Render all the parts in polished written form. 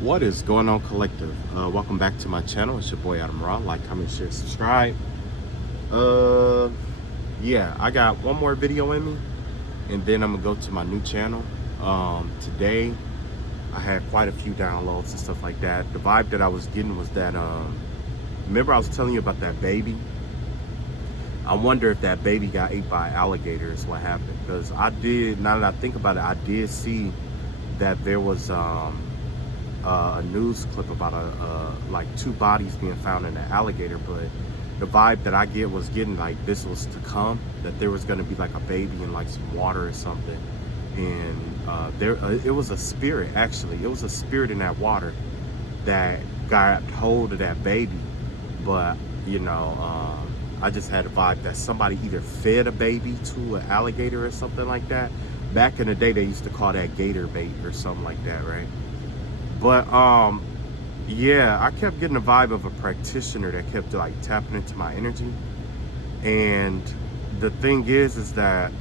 What is going on, collective? Welcome back to my channel. It's your boy Adam Raw. Like, comment, share, subscribe. uh yeah, I got one more video in me, and then I'm gonna go to my new channel. Today I had quite a few downloads and stuff like that. The vibe that I was getting was that remember I was telling you about that baby. I wonder if that baby got ate by alligators, what happened, because now that I think about it, I did see that there was a news clip about like two bodies being found in an alligator. But the vibe that I was getting like this was to come, that there was going to be like a baby in like some water or something, and it was a spirit. Actually, it was a spirit in that water that got hold of that baby. But I just had a vibe that somebody either fed a baby to an alligator or something like that. Back in the day, they used to call that gator bait or something like that, right? But yeah, I kept getting the vibe of a practitioner that kept like tapping into my energy. And the thing is that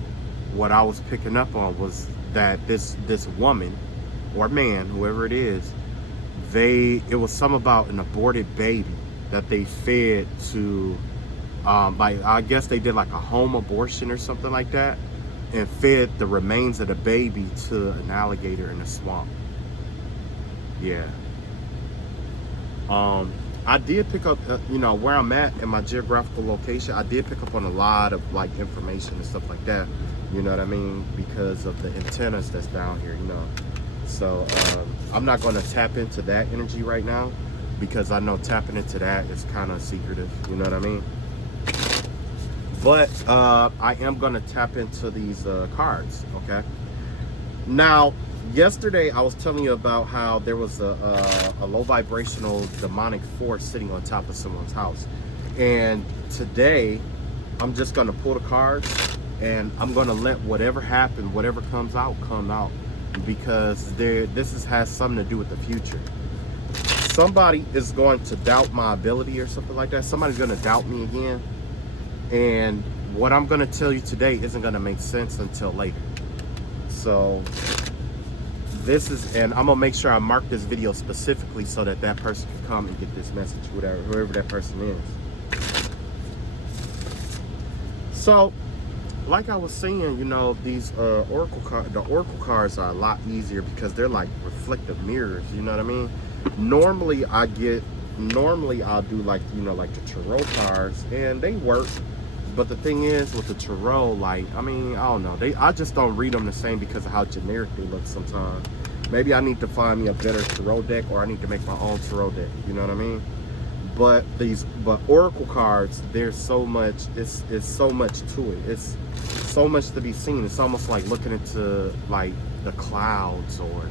what I was picking up on was that this woman or man, whoever it is, it was some about an aborted baby that they fed to like, I guess they did like a home abortion or something like that, and fed the remains of the baby to an alligator in a swamp. Yeah. I did pick up, where I'm at in my geographical location. I did pick up on a lot of like information and stuff like that. You know what I mean? Because of the antennas that's down here. So I'm not going to tap into that energy right now, because I know tapping into that is kind of secretive. You know what I mean? But I am going to tap into these cards. Okay. Now, yesterday I was telling you about how there was a low vibrational demonic force sitting on top of someone's house. And today I'm just going to pull the cards, and I'm going to let whatever happen, whatever comes out, come out. Because has something to do with the future. Somebody is going to doubt my ability or something like that. Somebody's going to doubt me again. And what I'm going to tell you today isn't going to make sense until later. So and I'm gonna make sure I mark this video specifically so that that person can come and get this message, whoever that person is. So, like I was saying, these the oracle cards are a lot easier because they're like reflective mirrors. You know what I mean? Normally I'll do like like the tarot cards, and they work. But the thing is, with the tarot, like, I don't know. I just don't read them the same because of how generic they look sometimes. Maybe I need to find me a better tarot deck, or I need to make my own tarot deck. You know what I mean? But oracle cards, there's so much. It's so much to it. It's so much to be seen. It's almost like looking into like the clouds, or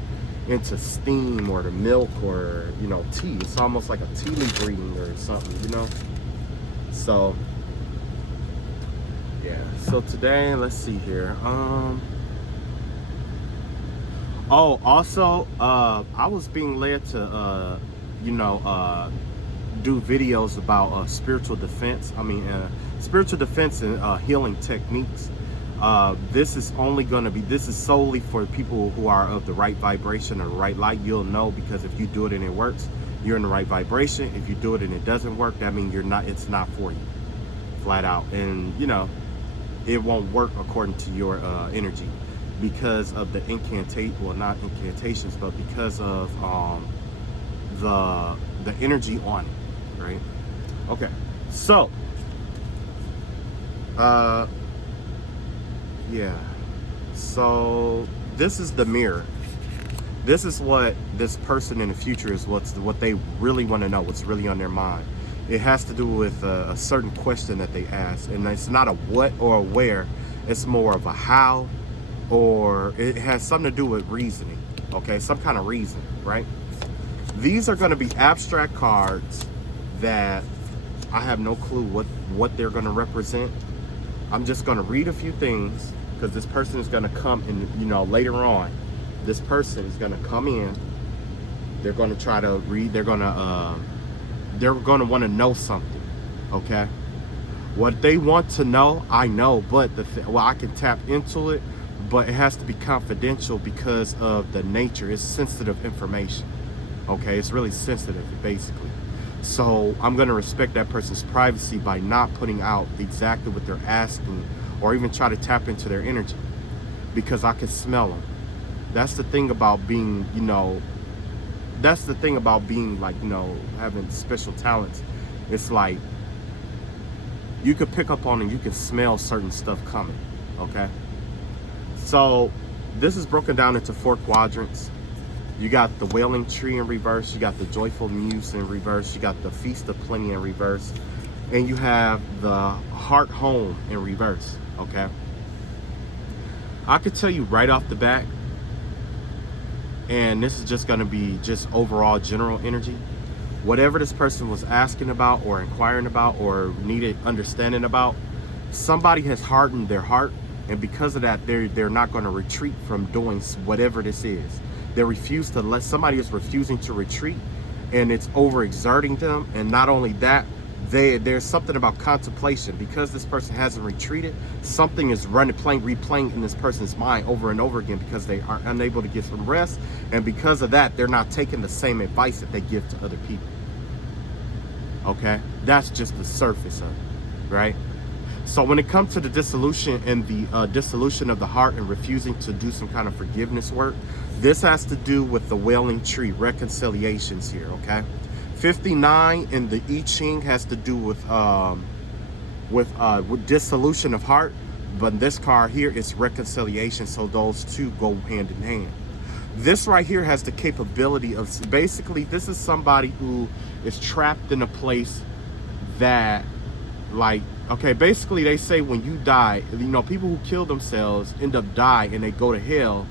into steam, or the milk, or tea. It's almost like a tea leaf reading or something. So. Yeah, so today, let's see here. Oh, also, I was being led to, do videos about spiritual defense. Spiritual defense and healing techniques. This is solely for people who are of the right vibration or the right light. You'll know, because if you do it and it works, you're in the right vibration. If you do it and it doesn't work, that means it's not for you, flat out. And, it won't work according to your energy, because of the not incantations, but because of the energy on it, right? Okay, so yeah, so this is the mirror. This is what this person in the future is, what they really want to know, what's really on their mind. It has to do with a certain question that they ask, and it's not a what or a where. It's more of a how, or it has something to do with reasoning. Okay, some kind of reason, right? These are going to be abstract cards that I have no clue what they're going to represent. I'm just going to read a few things, because this person is going to come, and later on, this person is going to come in. They're going to try to read. They're going to want to know something, okay? What they want to know, I know, but I can tap into it, but it has to be confidential because of the nature. It's sensitive information. Okay, it's really sensitive, basically. So I'm going to respect that person's privacy by not putting out exactly what they're asking, or even try to tap into their energy, because I can smell them. That's the thing about being, that's the thing about being like, having special talents. It's like you could pick up on and you can smell certain stuff coming. Okay, so this is broken down into 4 quadrants. You got the Wailing Tree in reverse, you got the Joyful Muse in reverse, you got the Feast of Plenty in reverse, and you have the Heart Home in reverse. Okay, I could tell you right off the bat, and this is just going to be just overall general energy, whatever this person was asking about or inquiring about or needed understanding about, somebody has hardened their heart, and because of that, they're not going to retreat from doing whatever this is. They refuse to let, somebody is refusing to retreat, and it's overexerting them. And not only that, there's something about contemplation. Because this person hasn't retreated, something is replaying in this person's mind over and over again, because they are unable to get some rest, and because of that, they're not taking the same advice that they give to other people. Okay, that's just the surface of it, right? So when it comes to the dissolution and the dissolution of the heart and refusing to do some kind of forgiveness work, this has to do with the Wailing Tree, reconciliations here, okay? 59 in the I Ching has to do with dissolution of heart, but this card here is reconciliation, so those two go hand in hand. This right here has the capability of, basically, this is somebody who is trapped in a place that, like, okay, basically they say when you die, people who kill themselves end up dying and they go to hell,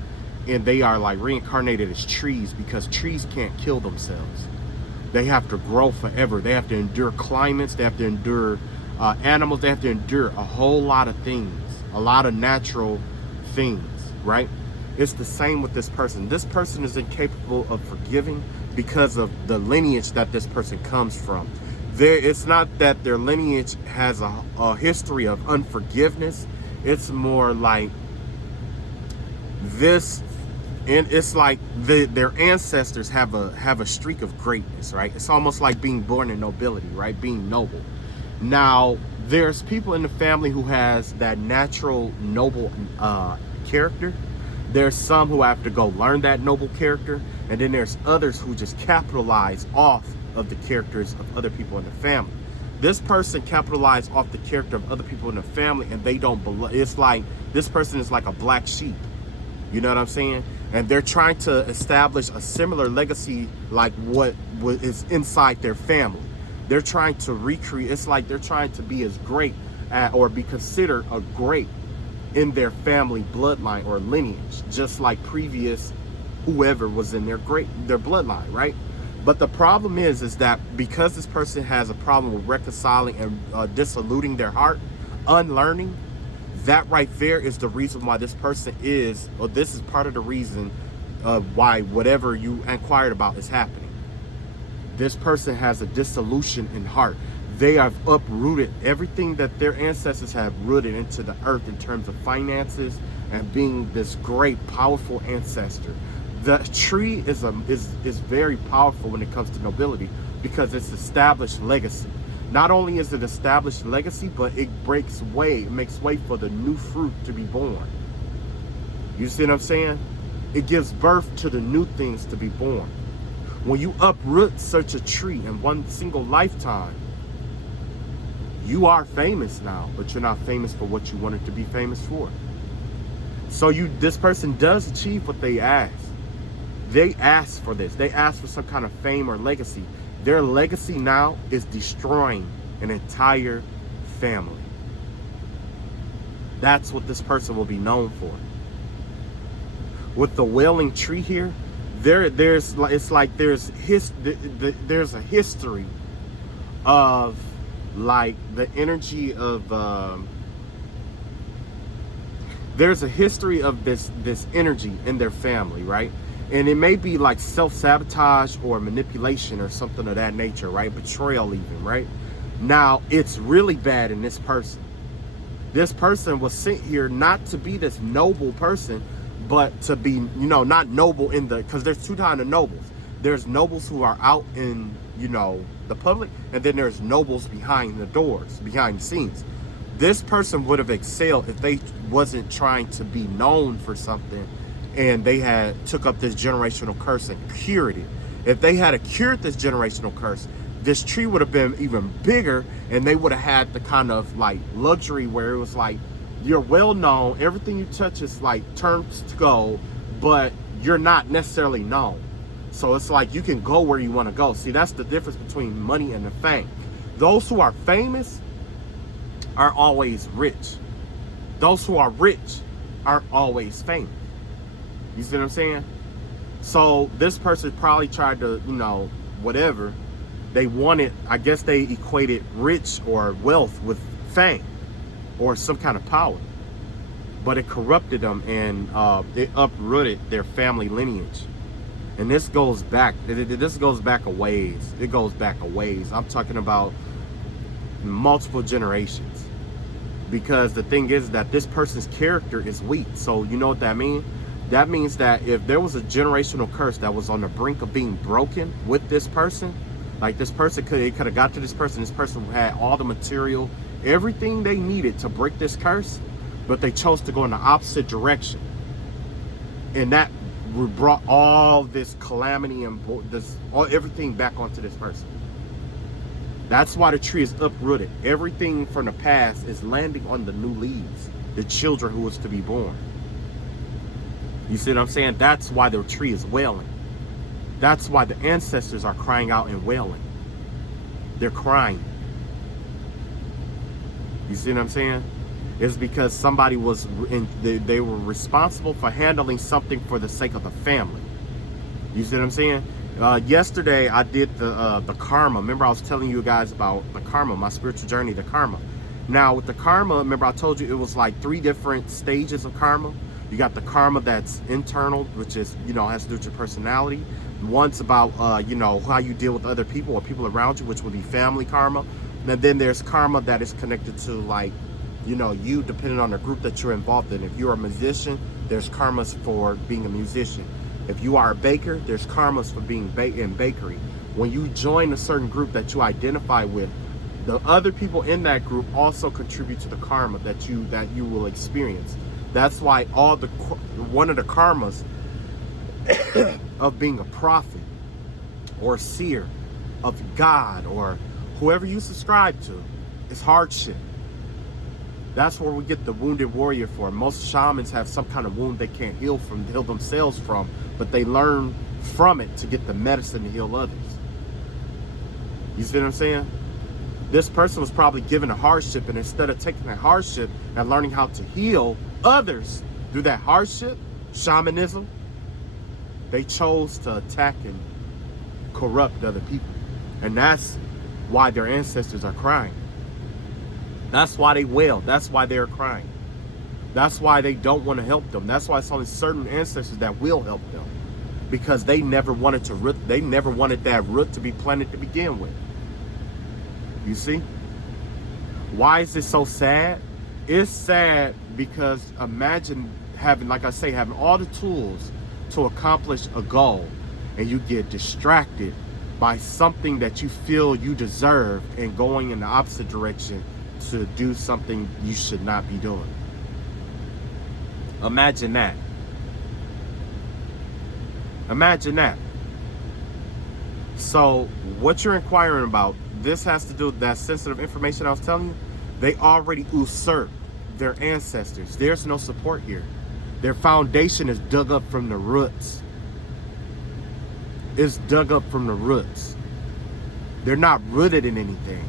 and they are like reincarnated as trees, because trees can't kill themselves. They have to grow forever. They have to endure climates. They have to endure animals. They have to endure a whole lot of things, a lot of natural things, right? It's the same with this person. This person is incapable of forgiving because of the lineage that this person comes from. It's not that their lineage has a history of unforgiveness. It's more like this, and it's like their ancestors have a streak of greatness, right? It's almost like being born in nobility, right? Being noble. Now, there's people in the family who has that natural noble character. There's some who have to go learn that noble character, and then there's others who just capitalize off of the characters of other people in the family. This person capitalized off the character of other people in the family, and they don't belong. It's like this person is like a black sheep. You know what I'm saying? And they're trying to establish a similar legacy like what is inside their family. They're trying to recreate. It's like they're trying to be as great or be considered a great in their family bloodline or lineage, just like previous whoever was in their bloodline, right? But the problem is that because this person has a problem with reconciling and dissoluting their heart, unlearning, that right there is the reason why this person is, or this is part of the reason why whatever you inquired about is happening. This person has a dissolution in heart. They have uprooted everything that their ancestors have rooted into the earth in terms of finances and being this great, powerful ancestor. The tree is very powerful when it comes to nobility because it's established legacy. Not only is it established legacy, but it makes way for the new fruit to be born. You see what I'm saying? It gives birth to the new things to be born. When you uproot such a tree in one single lifetime, you are famous now, but you're not famous for what you wanted to be famous for. So this person does achieve what they ask. They ask for this. They ask for some kind of fame or legacy. Their legacy now is destroying an entire family. That's what this person will be known for. With the Wailing Tree here, there's a history of like the energy of there's a history of this energy in their family, right? And it may be like self-sabotage or manipulation or something of that nature, right? Betrayal even, right? Now, it's really bad in this person. This person was sent here not to be this noble person, but to be, not noble because there's two kinds of nobles. there's nobles who are out in, you know, the public, and then there's nobles behind the doors, behind the scenes. This person would have excelled if they wasn't trying to be known for something, and they had took up this generational curse and cured it. If they had cured this generational curse, this tree would have been even bigger, and they would have had the kind of like luxury where it was like, you're well known, everything you touch is like turns to gold, but you're not necessarily known. So it's like you can go where you want to go. See, that's the difference between money and the fame. Those who are famous are always rich. Those who are rich aren't always famous. You see what I'm saying? So this person probably tried to, you know, whatever. They wanted, I guess they equated rich or wealth with fame or some kind of power. But it corrupted them, and it uprooted their family lineage. And this goes back, this goes back a ways. It goes back a ways. I'm talking about multiple generations. Because the thing is that this person's character is weak. So you know what that means? That means that if there was a generational curse that was on the brink of being broken with this person, like this person could have got to this person had all the material, everything they needed to break this curse, but they chose to go in the opposite direction. And that brought all this calamity and everything back onto this person. That's why the tree is uprooted. Everything from the past is landing on the new leaves, the children who was to be born. You see what I'm saying? That's why the tree is wailing. That's why the ancestors are crying out and wailing. They're crying. You see what I'm saying? It's because somebody was they were responsible for handling something for the sake of the family. You see what I'm saying? Yesterday I did the karma. Remember I was telling you guys about the karma, my spiritual journey, the karma. Now with the karma, remember I told you it was like 3 different stages of karma. You got the karma that's internal, which is, you know, has to do with your personality. One's about, you know, how you deal with other people or people around you, which would be family karma. And then there's karma that is connected to, like, you know, you, depending on the group that you're involved in. If you're a musician, there's karmas for being a musician. If you are a baker, there's karmas for being in bakery. When you join a certain group that you identify with, the other people in that group also contribute to the karma that you will experience. That's why one of the karmas of being a prophet or seer of God or whoever you subscribe to is hardship. That's where we get the wounded warrior for. Most shamans have some kind of wound they can't heal themselves from, but they learn from it to get the medicine to heal others. You see what I'm saying? This person was probably given a hardship, and instead of taking that hardship and learning how to heal others through that hardship, shamanism, they chose to attack and corrupt other people. And that's why their ancestors are crying. That's why they wail. That's why they're crying. That's why they don't want to help them. That's why it's only certain ancestors that will help them, because they never wanted that root to be planted to begin with. You see? Why is this so sad? It's sad because imagine having, like I say, having all the tools to accomplish a goal, and you get distracted by something that you feel you deserve and going in the opposite direction to do something you should not be doing. Imagine that. Imagine that. So what you're inquiring about, this has to do with that sensitive information I was telling you. They already usurped their ancestors. There's no support here. Their foundation is dug up from the roots. It's dug up from the roots. They're not rooted in anything.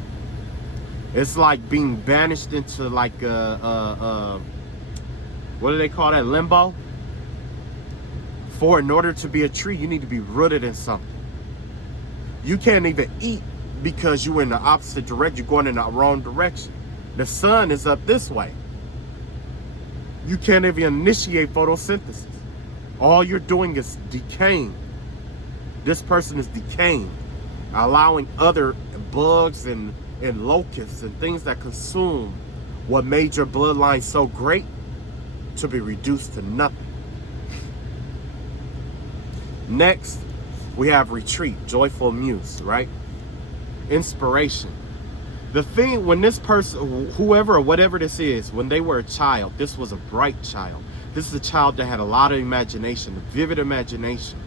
It's like being banished into like what do they call that? Limbo. In order to be a tree, you need to be rooted in something. You can't even eat because you're in the opposite direction. You're going in the wrong direction. The sun is up this way. You can't even initiate photosynthesis. All you're doing is decaying. This person is decaying, allowing other bugs and locusts and things that consume what made your bloodline so great to be reduced to nothing. Next, We have retreat, joyful muse, right? Inspiration. The thing, when this person, whoever or whatever this is, when they were a child, this was a bright child. This is a child that had a lot of imagination, vivid imagination.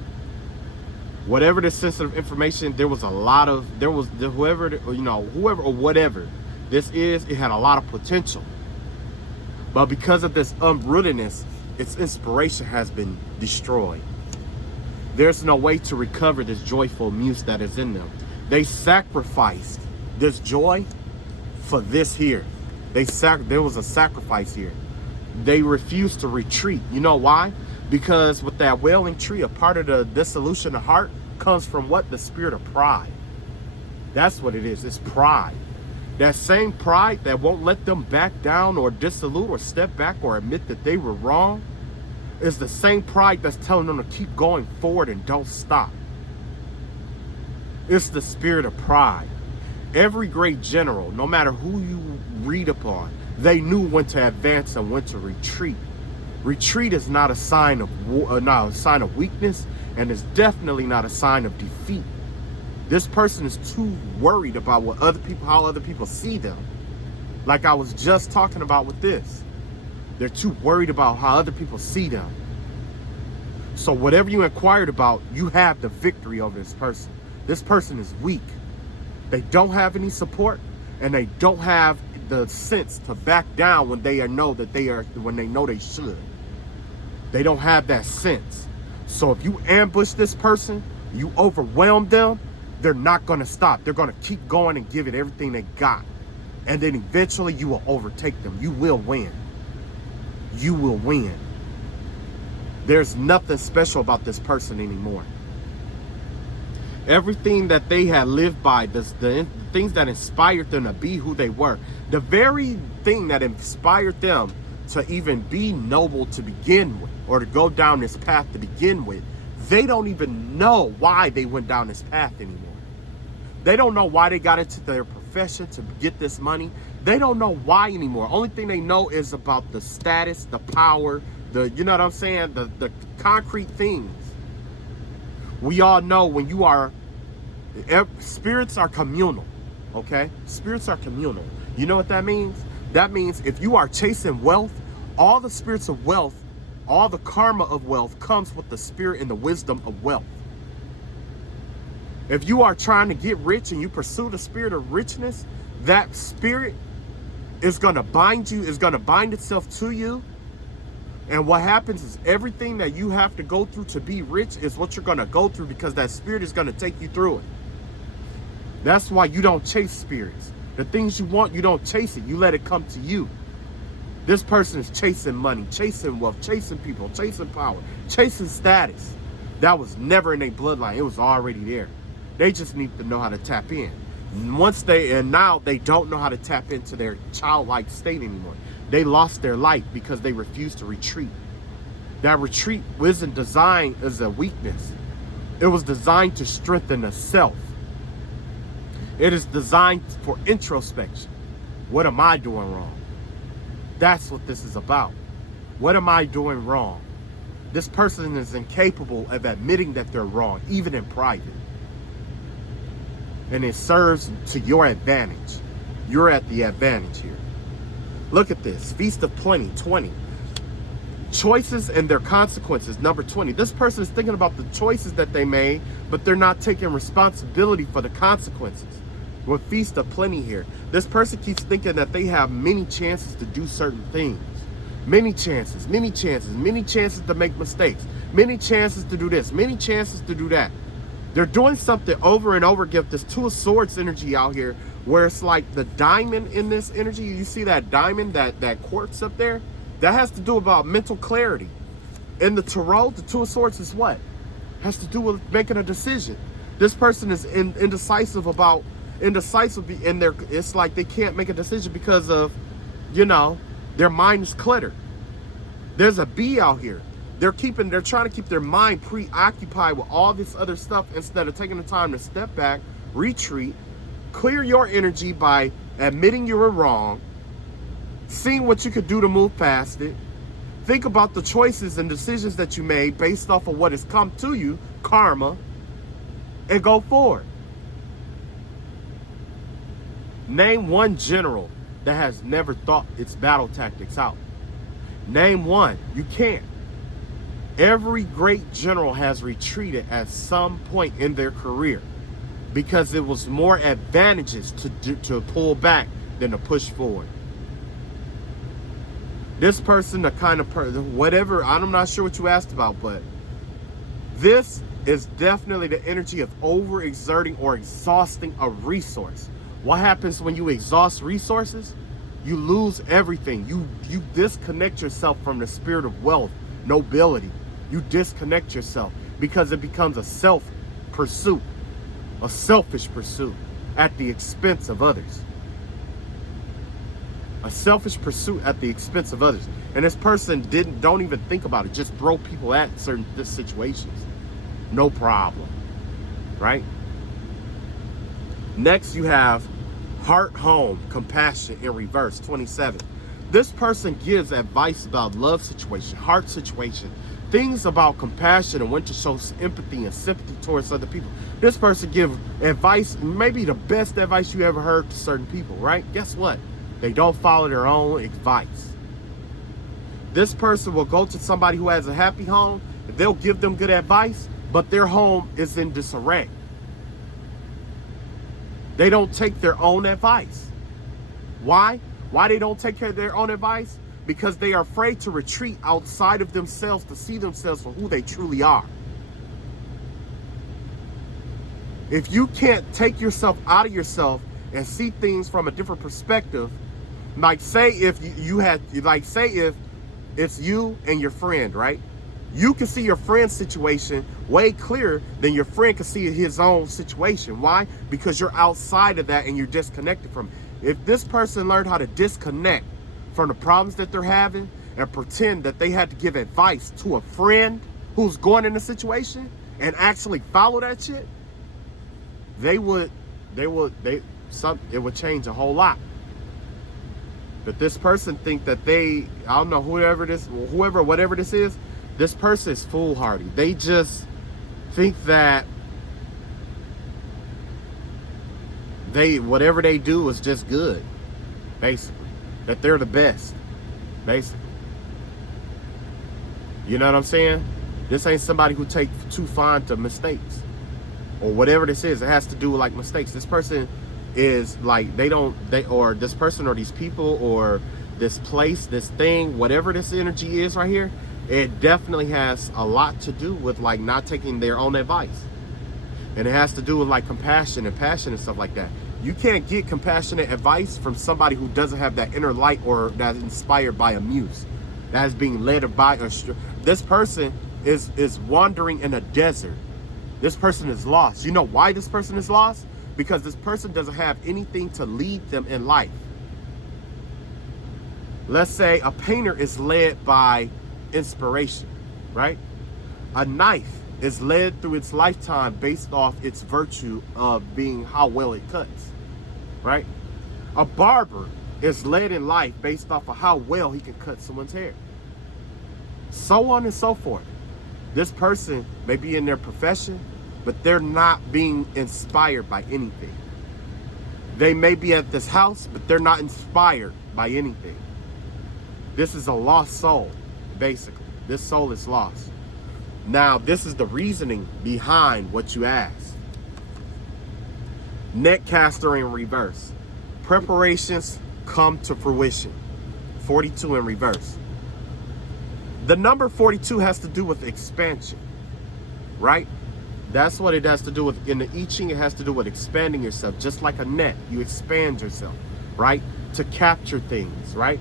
Whatever the sensitive information, whoever or whatever this is, it had a lot of potential. But because of this unrootedness, its inspiration has been destroyed. There's no way to recover this joyful muse that is in them. They sacrificed this joy for this here. There was a sacrifice here. They refused to retreat. You know why? Because with that wailing tree, a part of the dissolution of heart comes from what? The spirit of pride. That's what it is. It's pride. That same pride that won't let them back down or dissolute or step back or admit that they were wrong is the same pride that's telling them to keep going forward and don't stop. It's the spirit of pride. Every great general, no matter who you read upon, they knew when to advance and when to retreat. Retreat is not a sign of weakness, and it's definitely not a sign of defeat. This person is too worried about how other people see them. Like I was just talking about with this. They're too worried about how other people see them. So whatever you inquired about, you have the victory over this person. This person is weak. They don't have any support, and they don't have the sense to back down when they know they should. They don't have that sense. So if you ambush this person, you overwhelm them, they're not going to stop. They're going to keep going and give it everything they got. And then eventually you will overtake them. You will win. You will win. There's nothing special about this person anymore. Everything that they had lived by, the things that inspired them to be who they were, the very thing that inspired them to even be noble to begin with, or to go down this path to begin with, they don't even know why they went down this path anymore. They don't know why they got into their profession to get this money. They don't know why anymore. Only thing they know is about the status, the power, you know what I'm saying? The concrete things. We all know when you are, spirits are communal, okay? Spirits are communal. You know what that means? That means if you are chasing wealth, all the spirits of wealth, all the karma of wealth comes with the spirit and the wisdom of wealth. If you are trying to get rich and you pursue the spirit of richness, that spirit is going to bind you, is going to bind itself to you. And what happens is everything that you have to go through to be rich is what you're going to go through, because that spirit is going to take you through it. That's why you don't chase spirits. The things you want, you don't chase it. You let it come to you. This person is chasing money, chasing wealth, chasing people, chasing power, chasing status. That was never in their bloodline. It was already there. They just need to know how to tap in. Now they don't know how to tap into their childlike state anymore. They lost their light because they refused to retreat. That retreat wasn't designed as a weakness. It was designed to strengthen the self. It is designed for introspection. What am I doing wrong? That's what this is about. What am I doing wrong? This person is incapable of admitting that they're wrong, even in private. And it serves to your advantage. You're at the advantage here. Look at this. Feast of Plenty, 20. Choices and their consequences, number 20. This person is thinking about the choices that they made, but they're not taking responsibility for the consequences. With Feast of Plenty here, this person keeps thinking that they have many chances to do certain things. Many chances, many chances, many chances to make mistakes. Many chances to do this, many chances to do that. They're doing something over and over again. This Two of Swords energy out here, where it's like the diamond in this energy. You see that diamond, that quartz up there? That has to do about mental clarity. In the Tarot, the Two of Swords is what? Has to do with making a decision. This person is indecisive, and it's like they can't make a decision because of, their mind is cluttered. There's a bee out here. They're trying to keep their mind preoccupied with all this other stuff instead of taking the time to step back, retreat, clear your energy by admitting you were wrong, seeing what you could do to move past it. Think about the choices and decisions that you made based off of what has come to you, karma, and go forward. Name one general that has never thought its battle tactics out. Name one. You can't. Every great general has retreated at some point in their career because it was more advantageous to pull back than to push forward. This person, the kind of person, whatever, I'm not sure what you asked about, but this is definitely the energy of overexerting or exhausting a resource. What happens when you exhaust resources? You lose everything. You disconnect yourself from the spirit of wealth, nobility. You disconnect yourself because it becomes a self-pursuit, a selfish pursuit at the expense of others. A selfish pursuit at the expense of others. And this person don't even think about it. Just throw people at certain situations. No problem. Right? Next you have heart, home, compassion in reverse, 27. This person gives advice about love situation, heart situation, things about compassion and when to show empathy and sympathy towards other people. This person gives advice, maybe the best advice you ever heard to certain people, right? Guess what? They don't follow their own advice. This person will go to somebody who has a happy home, they'll give them good advice, but their home is in disarray. They don't take their own advice. Why? Why they don't take care of their own advice? Because they are afraid to retreat outside of themselves to see themselves for who they truly are. If you can't take yourself out of yourself and see things from a different perspective, like say if if it's you and your friend, right? You can see your friend's situation way clearer than your friend can see his own situation. Why? Because you're outside of that and you're disconnected from it. If this person learned how to disconnect from the problems that they're having and pretend that they had to give advice to a friend who's going in a situation and actually follow that shit, it would change a whole lot. But this person think that I don't know, whatever this is, this person is foolhardy. They just think that whatever they do is just good, basically. That they're the best, basically. You know what I'm saying? This ain't somebody who take too fond to mistakes. Or whatever this is, it has to do with like mistakes. This person is like, or this person or these people or this place, this thing, whatever this energy is right here, it definitely has a lot to do with like not taking their own advice. And it has to do with like compassion and passion and stuff like that. You can't get compassionate advice from somebody who doesn't have that inner light or that's inspired by a muse. That is being led by this person is wandering in a desert. This person is lost. You know why this person is lost? Because this person doesn't have anything to lead them in life. Let's say a painter is led by inspiration, right? A knife is led through its lifetime based off its virtue of being how well it cuts, right? A barber is led in life based off of how well he can cut someone's hair. So on and so forth. This person may be in their profession, but they're not being inspired by anything. They may be at this house, but they're not inspired by anything. This is a lost soul, basically. This soul is lost. Now, this is the reasoning behind what you asked. Netcaster in reverse. Preparations come to fruition. 42 in reverse. The number 42 has to do with expansion, right? That's what it has to do with. In the I Ching, it has to do with expanding yourself. Just like a net, you expand yourself, right? To capture things, right?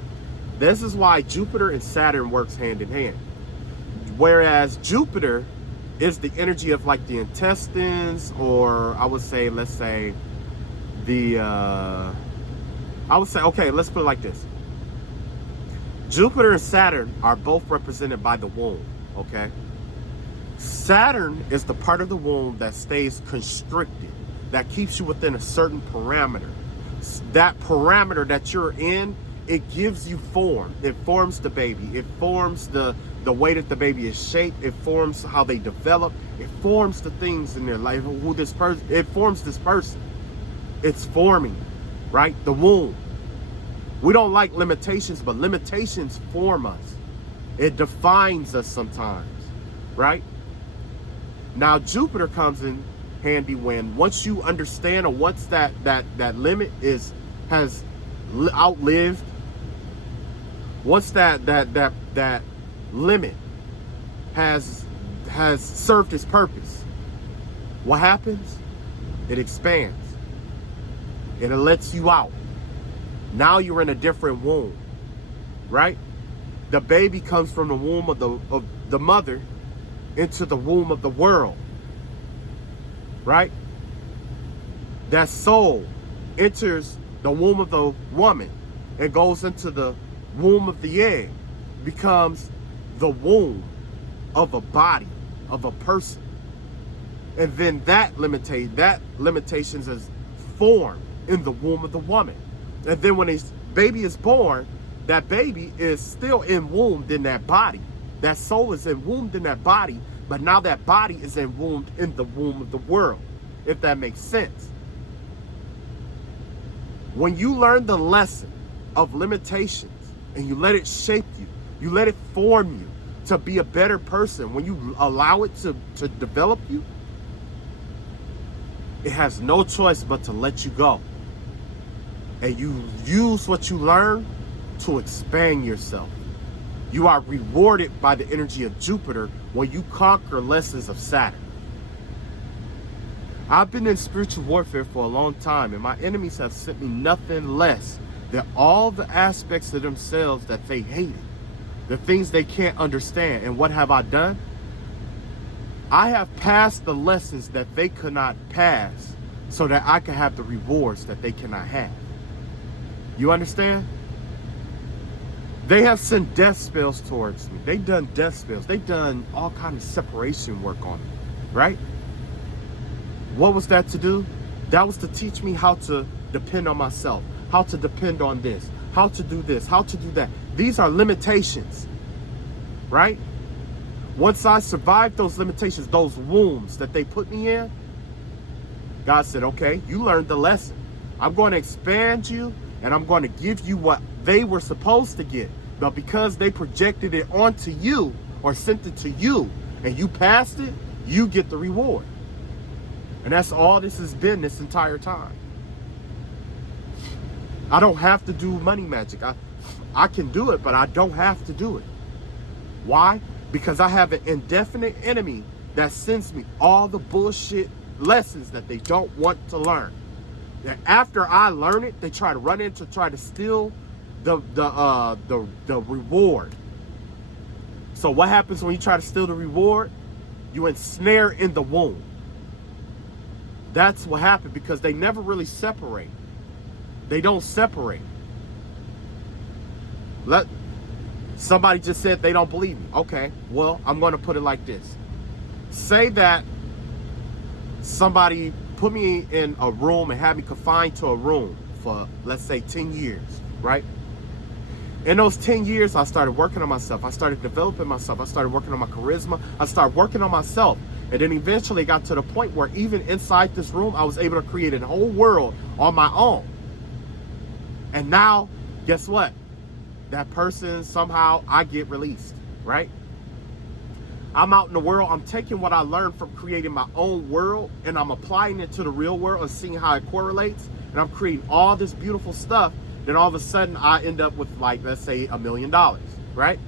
This is why Jupiter and Saturn works hand in hand. Whereas Jupiter is the energy of like the intestines, or I would say, let's say okay, let's put it like this. Jupiter and Saturn are both represented by the womb, okay? Saturn is the part of the womb that stays constricted, that keeps you within a certain parameter. That parameter that you're in, it gives you form. It forms the baby. It forms the the way that the baby is shaped. It forms how they develop. It forms the things in their life. Who this person? It forms this person. It's forming, right? The womb. We don't like limitations, but limitations form us. It defines us sometimes, right? Now Jupiter comes in handy when once you understand, or once that limit has outlived, once that limit has served its purpose, what happens? It expands. It lets you out. Now you're in a different womb, right? The baby comes from the womb of the mother into the womb of the world, right? That soul enters the womb of the woman and goes into the womb of the egg, becomes the womb of a body, of a person. And then that limitations is formed in the womb of the woman. And then when a baby is born, that baby is still enwombed in that body. That soul is enwombed in that body, but now that body is enwombed in the womb of the world, if that makes sense. When you learn the lesson of limitations and you let it shape you, you let it form you to be a better person, when you allow it to develop you, it has no choice but to let you go. And you use what you learn to expand yourself. You are rewarded by the energy of Jupiter when you conquer lessons of Saturn. I've been in spiritual warfare for a long time, and my enemies have sent me nothing less than all the aspects of themselves that they hated, the things they can't understand. And what have I done? I have passed the lessons that they could not pass so that I can have the rewards that they cannot have. You understand? They have sent death spells towards me. They've done death spells. They've done all kinds of separation work on me, right? What was that to do? That was to teach me how to depend on myself, how to depend on this, how to do this, how to do that. These are limitations, right? Once I survived those limitations, those wombs that they put me in, God said, okay, you learned the lesson. I'm going to expand you, and I'm going to give you what they were supposed to get. But because they projected it onto you or sent it to you and you passed it, you get the reward. And that's all this has been this entire time. I don't have to do money magic. I can do it, but I don't have to do it. Why? Because I have an indefinite enemy that sends me all the bullshit lessons that they don't want to learn. That after I learn it, they try to run in to try to steal the reward. So what happens when you try to steal the reward? You ensnare in the womb. That's what happened, because they never really separate. They don't separate. Somebody just said they don't believe me. Okay, well, I'm going to put it like this. Say that somebody put me in a room and had me confined to a room for, let's say, 10 years, right? In those 10 years, I started working on myself. I started developing myself. I started working on my charisma. I started working on myself. And then eventually got to the point where even inside this room, I was able to create a whole world on my own. And now, guess what? That person, somehow, I get released, right? I'm out in the world. I'm taking what I learned from creating my own world, and I'm applying it to the real world and seeing how it correlates. And I'm creating all this beautiful stuff. Then all of a sudden, I end up with, like, let's say $1 million, right?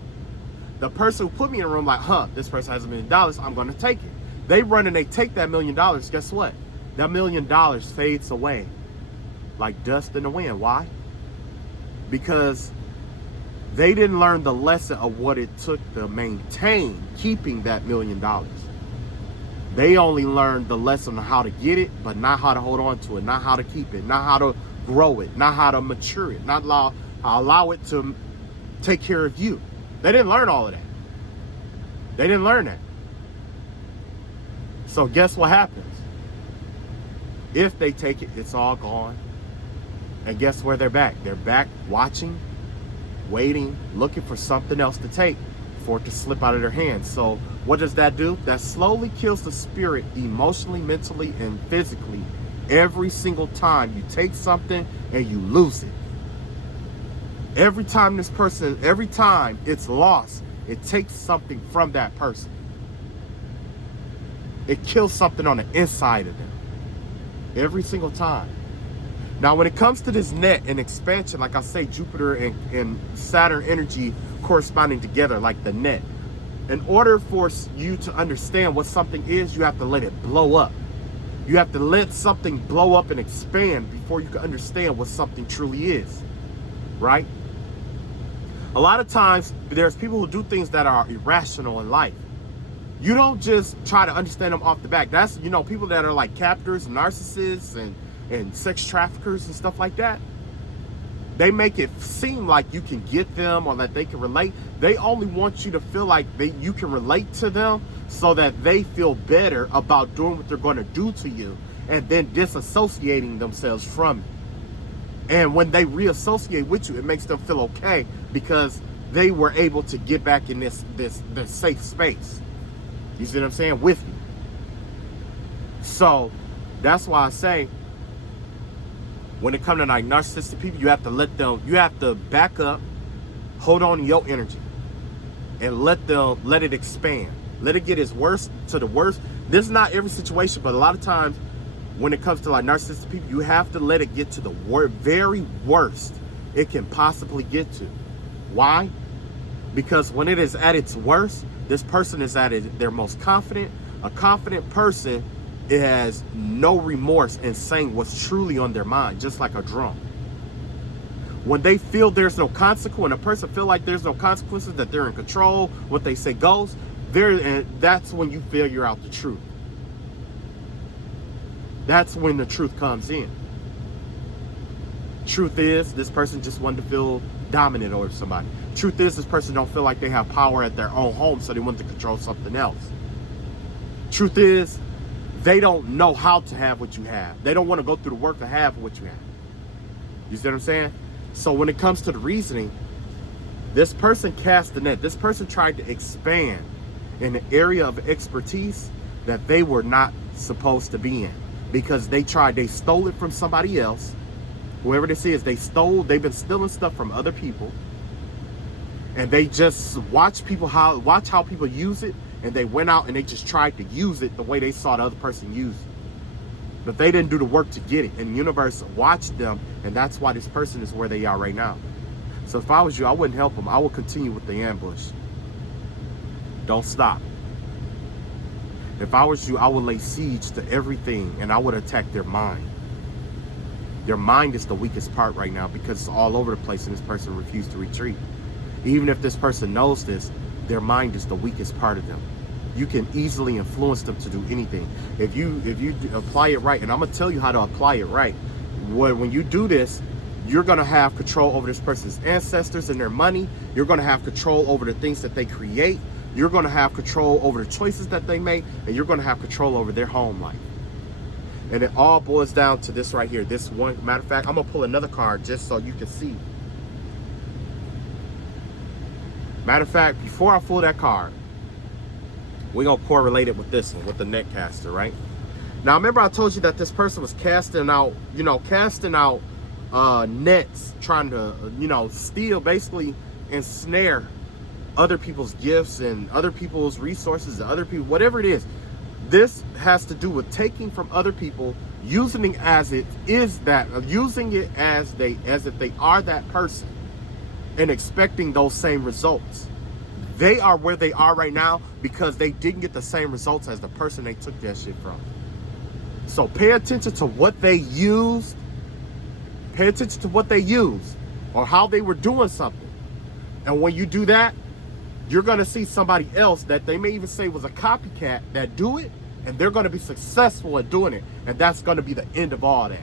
The person who put me in a room, like, this person has $1 million. I'm going to take it. They run and they take that $1 million. Guess what? That $1 million fades away like dust in the wind. Why? Because they didn't learn the lesson of what it took to maintain keeping that $1 million. They only learned the lesson of how to get it, but not how to hold on to it, not how to keep it, not how to grow it, not how to mature it, not allow it to take care of you. They didn't learn all of that. They didn't learn that. So guess what happens? If they take it, it's all gone. And guess where they're back? They're back watching, waiting, looking for something else to take for it to slip out of their hands. So what does that do? That slowly kills the spirit emotionally, mentally, and physically every single time you take something and you lose it. Every time it's lost, it takes something from that person. It kills something on the inside of them. Every single time. Now, when it comes to this net and expansion, like I say, Jupiter and Saturn energy corresponding together like the net. In order for you to understand what something is, you have to let it blow up. You have to let something blow up and expand before you can understand what something truly is, right? A lot of times, there's people who do things that are irrational in life. You don't just try to understand them off the back. That's, people that are like captors, narcissists, and sex traffickers and stuff like that. They make it seem like you can get them or that they can relate. They only want you to feel like you can relate to them so that they feel better about doing what they're going to do to you and then disassociating themselves from you. And when they reassociate with you, it makes them feel okay because they were able to get back in this safe space. You see what I'm saying? With you. So that's why I say, when it comes to like narcissistic people, you have to back up, hold on to your energy, and let it expand. Let it get its worst to the worst. This is not every situation, but a lot of times when it comes to like narcissistic people, you have to let it get to the very worst it can possibly get to. Why? Because when it is at its worst, this person is at their most confident. A confident person, it has no remorse in saying what's truly on their mind, just like a drum. When they feel there's no consequence, when a person feel like there's no consequences, that they're in control, what they say goes, and that's when you figure out the truth. That's when the truth comes in. Truth is, this person just wanted to feel dominant over somebody. Truth is, this person don't feel like they have power at their own home, so they want to control something else. Truth is, they don't know how to have what you have. They don't want to go through the work to have what you have. You see what I'm saying? So when it comes to the reasoning, this person cast the net. This person tried to expand in an area of expertise that they were not supposed to be in, because they stole it from somebody else. Whoever this is, they've been stealing stuff from other people, and they just watch how people use it, and they went out and they just tried to use it the way they saw the other person use it. But they didn't do the work to get it, and the universe watched them, and that's why this person is where they are right now. So if I was you, I wouldn't help them. I would continue with the ambush. Don't stop. If I was you, I would lay siege to everything, and I would attack their mind. Their mind is the weakest part right now because it's all over the place, and this person refused to retreat. Even if this person knows this, their mind is the weakest part of them. You can easily influence them to do anything. If you apply it right, and I'm going to tell you how to apply it right. When you do this, you're going to have control over this person's ancestors and their money. You're going to have control over the things that they create. You're going to have control over the choices that they make, and you're going to have control over their home life. And it all boils down to this right here. This one, matter of fact, I'm going to pull another card just so you can see. Matter of fact, before I pull that card, we're going to correlate it with this one, with the net caster, right? Now, remember I told you that this person was casting out nets, trying to, steal, basically ensnare other people's gifts and other people's resources and other people, whatever it is. This has to do with taking from other people, using it as if they are that person, and expecting those same results. They are where they are right now because they didn't get the same results as the person they took that shit from. So pay attention to what they used. Pay attention to what they used or how they were doing something. And when you do that, you're going to see somebody else that they may even say was a copycat that do it, and they're going to be successful at doing it. And that's going to be the end of all that.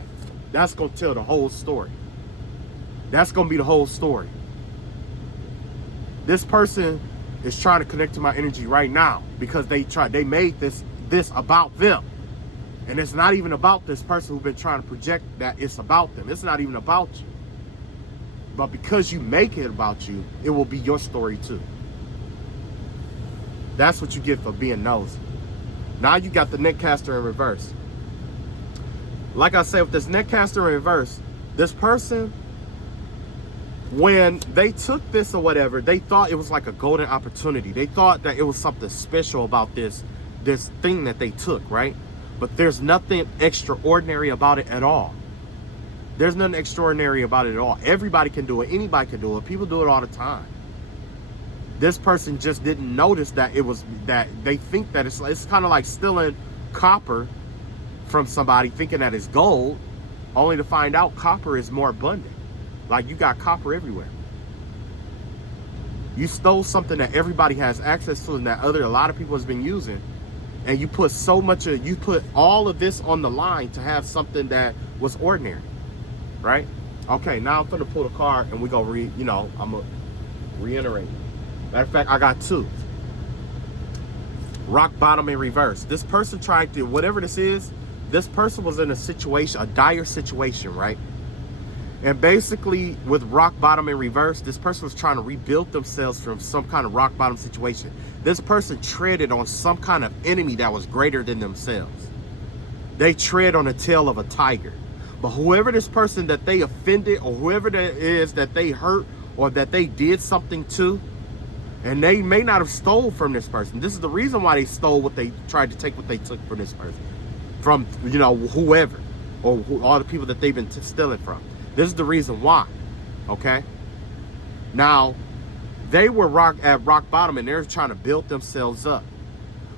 That's going to tell the whole story. That's going to be the whole story. This person is trying to connect to my energy right now because they made this about them. And it's not even about this person who's been trying to project that it's about them. It's not even about you. But because you make it about you, it will be your story too. That's what you get for being nosy. Now you got the netcaster in reverse. Like I said, with this netcaster in reverse, this person, when they took this or whatever, they thought it was like a golden opportunity. They thought that it was something special about this thing that they took, right? But there's nothing extraordinary about it at all. There's nothing extraordinary about it at all. Everybody can do it. Anybody can do it. People do it all the time. This person just didn't notice that it was, that they think that it's kind of like stealing copper from somebody, thinking that it's gold, only to find out copper is more abundant. Like, you got copper everywhere. You stole something that everybody has access to and that a lot of people has been using, and you put you put all of this on the line to have something that was ordinary, right? Okay, now I'm gonna pull the card and we go I'm gonna reiterate. Matter of fact, I got two. Rock bottom in reverse. This person tried to, whatever this is, this person was in a situation, a dire situation, right? And basically, with rock bottom in reverse, this person was trying to rebuild themselves from some kind of rock bottom situation. This person treaded on some kind of enemy that was greater than themselves. They tread on the tail of a tiger. But whoever this person that they offended, or whoever that is that they hurt, or that they did something to, and they may not have stole from this person. This is the reason why they stole what they tried to take, what they took from this person. From, whoever, or all the people that they've been stealing from. This is the reason why, okay? Now, they were at rock bottom and they're trying to build themselves up.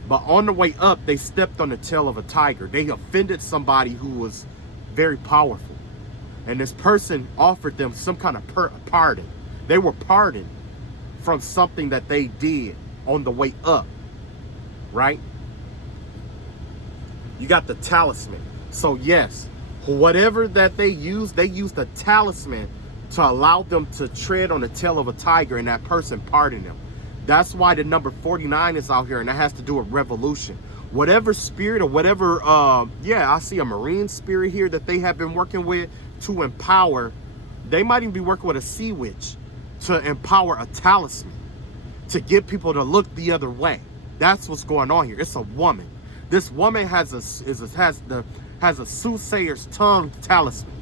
But on the way up, they stepped on the tail of a tiger. They offended somebody who was very powerful. And this person offered them some kind of pardon. They were pardoned from something that they did on the way up, right? You got the talisman. So yes, whatever that they used the talisman to allow them to tread on the tail of a tiger, and that person pardoned them. That's why the number 49 is out here, and that has to do with revolution. Whatever spirit or whatever, I see a marine spirit here that they have been working with to empower. They might even be working with a sea witch to empower a talisman, to get people to look the other way. That's what's going on here. It's a woman. This woman has a soothsayer's tongue talisman,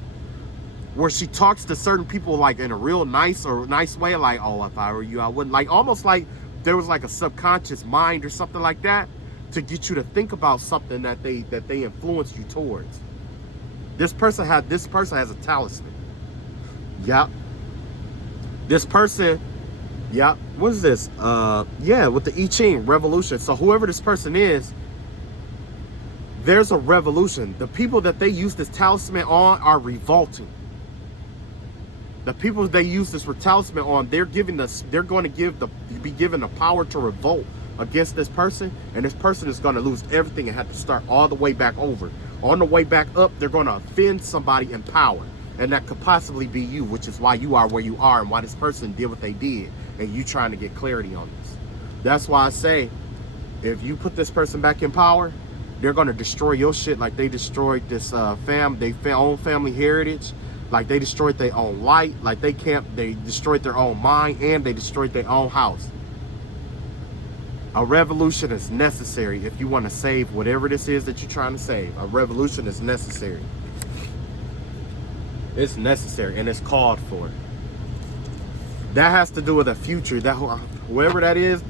where she talks to certain people like in a real nice way, like, oh, if I were you, I wouldn't, like, almost like there was like a subconscious mind or something like that, to get you to think about something that they influenced you towards. This person has a talisman. Yep. This person, yep. What is this? With the I Ching revolution. So whoever this person is, there's a revolution. The people that they use this talisman on are revolting. The people they use this talisman on, they're going to be given the power to revolt against this person, and this person is going to lose everything and have to start all the way back over. On the way back up, they're going to offend somebody in power, and that could possibly be you, which is why you are where you are and why this person did what they did, and you trying to get clarity on this. That's why I say, if you put this person back in power, they're going to destroy your shit like they destroyed this their own family heritage, like they destroyed their own light, like they destroyed their own mind, and they destroyed their own house. A revolution is necessary if you want to save whatever this is that you're trying to save. A revolution is necessary. It's necessary, and it's called for. That has to do with the future. That whoever that is,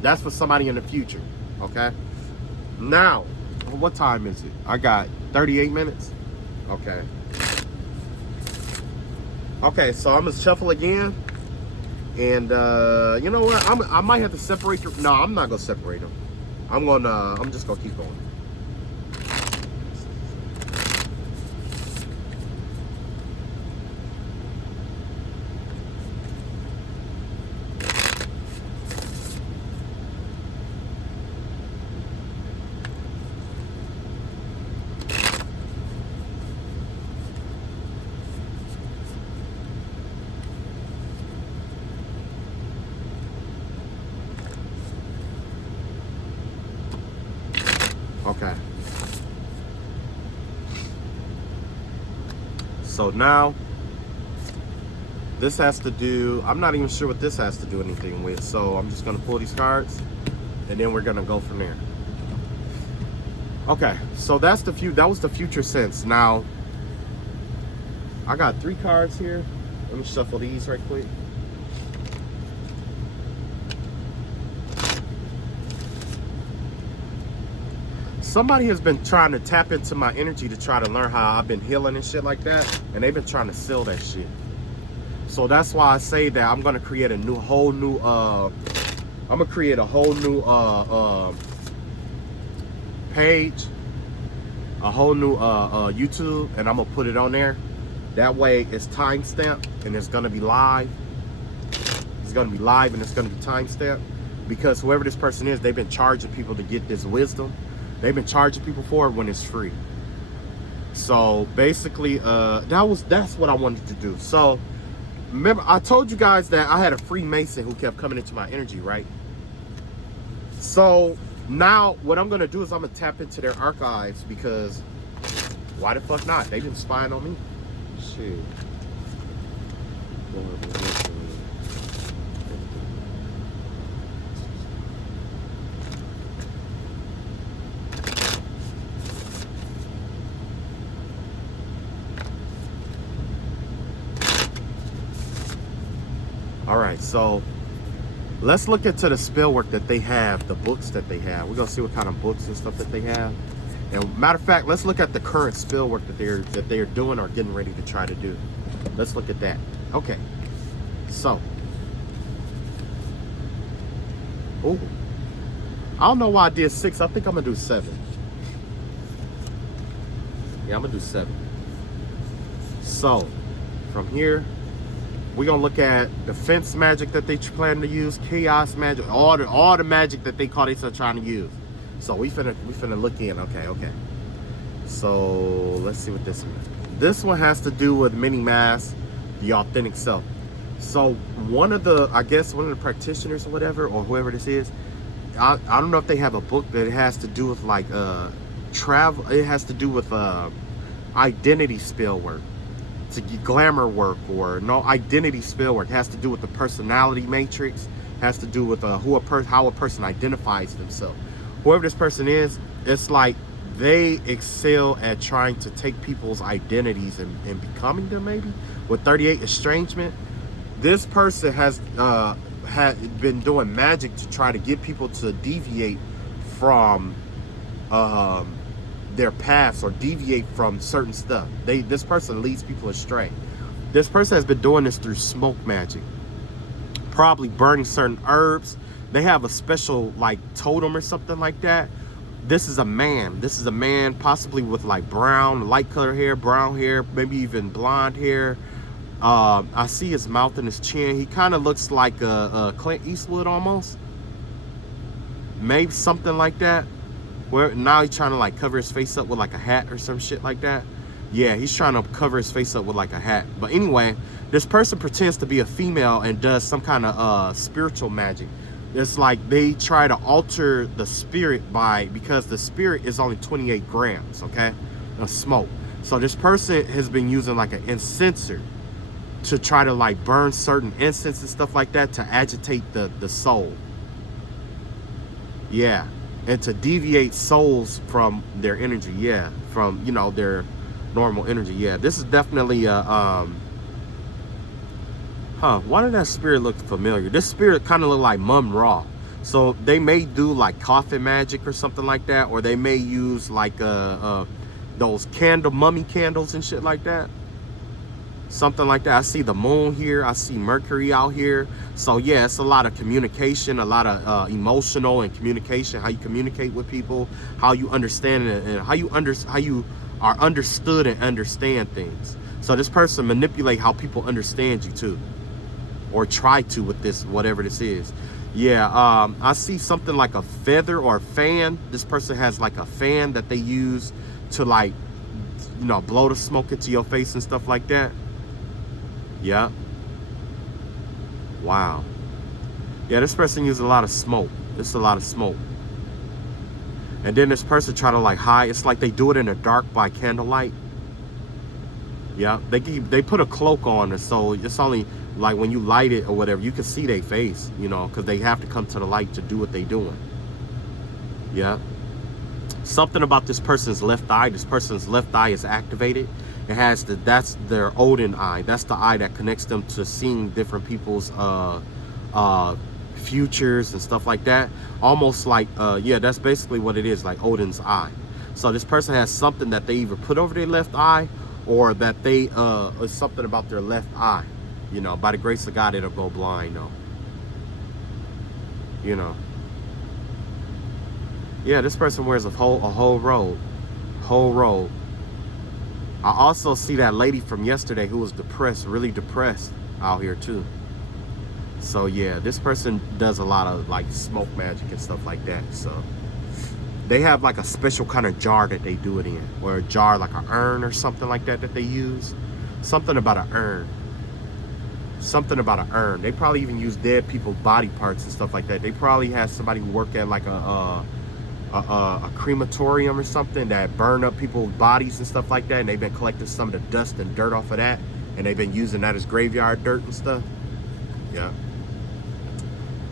that's for somebody in the future. Okay. Now, what time is it? I got 38 minutes. Okay. Okay, so I'm gonna shuffle again. And you know what? I might have to separate them. No, I'm not gonna separate them. I'm just gonna keep going. Okay. So now, this has to do, I'm not even sure what this has to do anything with, so I'm just going to pull these cards. and then we're gonna go from there. Okay, so that was the future sense. Now I got 3 cards here. Let me shuffle these right quick. Somebody has been trying to tap into my energy to try to learn how I've been healing and shit like that, and they've been trying to seal that shit. So that's why I say that I'm gonna create a whole new page, a whole new YouTube, and I'm gonna put it on there. That way it's timestamped and it's gonna be live. It's gonna be live and it's gonna be timestamped, because whoever this person is, they've been charging people to get this wisdom. They've been charging people for it when it's free. So basically, that's what I wanted to do. So remember, I told you guys that I had a Freemason who kept coming into my energy, right? So now what I'm gonna do is I'm gonna tap into their archives, because why the fuck not? They've been spying on me. Shit. All right, so let's look into the spell work that they have, the books that they have. We're gonna see what kind of books and stuff that they have. And matter of fact, let's look at the current spell work that they're doing or getting ready to try to do. Let's look at that. Okay, so, oh, I don't know why I did 6. I think I'm gonna do 7. Yeah, I'm gonna do 7. So, from here, we're gonna look at defense magic that they plan to use, chaos magic, all the magic that they call themselves trying to use. So we finna look in. Okay. So let's see what this one. This one has to do with mini mass, the authentic self. So one of the practitioners or whatever, or whoever this is, I don't know if they have a book that it has to do with like travel. It has to do with identity spell work. To get glamour work, or no identity spell work. It has to do with the personality matrix, has to do with how a person identifies themselves. Whoever this person is, it's like they excel at trying to take people's identities and becoming them, maybe. With 38 estrangement, this person has had been doing magic to try to get people to deviate from their paths or deviate from certain stuff. This person leads people astray. This person has been doing this through smoke magic, probably burning certain herbs. They have a special like totem or something like that. This is a man possibly with like light color hair, brown hair, maybe even blonde hair. I see his mouth and his chin. He kind of looks like a Clint Eastwood almost, maybe something like that. Where now he's trying to like cover his face up with like a hat or some shit like that. Yeah, he's trying to cover his face up with like a hat. But anyway, this person pretends to be a female and does some kind of spiritual magic. It's like they try to alter the spirit because the spirit is only 28 grams, okay, of smoke. So this person has been using like an incenser to try to like burn certain incense and stuff like that to agitate the soul. Yeah. And to deviate souls from their energy, yeah, from their normal energy, yeah. This is definitely why did that spirit look familiar? This spirit kind of look like Mum Ra. So they may do like coffin magic or something like that, or they may use like those mummy candles and shit like that. Something like that. I see the moon here. I see Mercury out here. So yeah, it's a lot of communication, a lot of emotional and communication. How you communicate with people, how you understand it, and how you are understood and understand things. So this person manipulate how people understand you too, or try to with this whatever this is. Yeah, I see something like a feather or a fan. This person has like a fan that they use to like blow the smoke into your face and stuff like that. Yeah. Wow. Yeah, this person uses a lot of smoke. It's a lot of smoke. And then this person try to like hide. It's like they do it in the dark by candlelight. Yeah. They put a cloak on it, so it's only like when you light it or whatever, you can see their face, because they have to come to the light to do what they doing. Yeah. Something about this person's left eye. This person's left eye is activated. It has that's their Odin eye. That's the eye that connects them to seeing different people's futures and stuff like that. Almost like yeah, that's basically what it is, like Odin's eye. So this person has something that they either put over their left eye, or that they is something about their left eye. You know, by the grace of God, it'll go blind though. You know. Yeah, this person wears a whole robe. I also see that lady from yesterday who was depressed, really depressed out here too. So yeah, this person does a lot of like smoke magic and stuff like that. So they have like a special kind of jar that they do it in, or a jar like an urn or something like that they use. Something about an urn. Something about an urn. They probably even use dead people's body parts and stuff like that. They probably have somebody who work at like a crematorium or something that burn up people's bodies and stuff like that, and they've been collecting some of the dust and dirt off of that, and they've been using that as graveyard dirt and stuff. Yeah.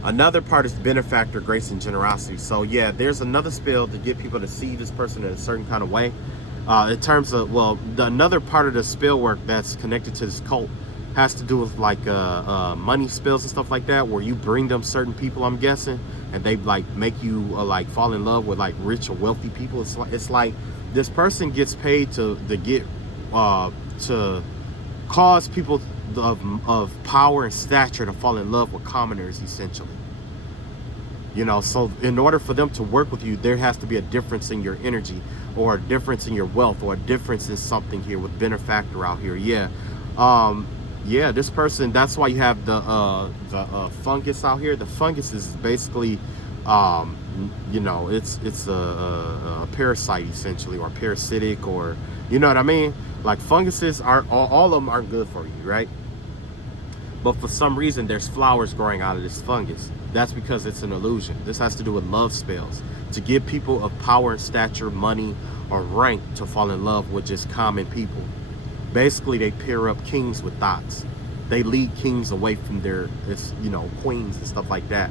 Another part is benefactor, grace, and generosity. So yeah, there's another spell to get people to see this person in a certain kind of way. In terms of, well, another part of the spell work that's connected to this cult has to do with like money spells and stuff like that, where you bring them certain people, I'm guessing, and they like make you like fall in love with like rich or wealthy people. It's like this person gets paid to cause people of power and stature to fall in love with commoners, essentially. You know, so in order for them to work with you, there has to be a difference in your energy, or a difference in your wealth, or a difference in something here with benefactor out here. Yeah. Yeah, this person, that's why you have the fungus out here. The fungus is basically, you know, it's a parasite essentially, or parasitic, or, you know what I mean? Like funguses aren't, all of them aren't good for you, right? But for some reason, there's flowers growing out of this fungus. That's because it's an illusion. This has to do with love spells, to give people of power and stature, money, or rank to fall in love with just common people. Basically, they pair up kings with thoughts. They lead kings away from their, you know, queens and stuff like that.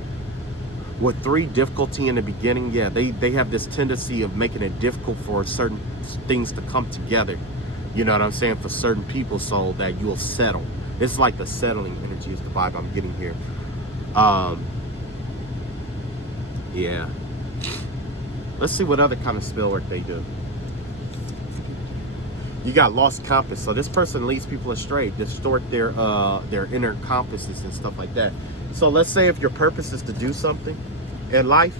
With 3, difficulty in the beginning, yeah, they have this tendency of making it difficult for certain things to come together. You know what I'm saying? For certain people, so that you'll settle. It's like the settling energy is the vibe I'm getting here. Yeah. Let's see what other kind of spell work they do. You got lost compass. So this person leads people astray, distort their inner compasses and stuff like that. So let's say if your purpose is to do something in life,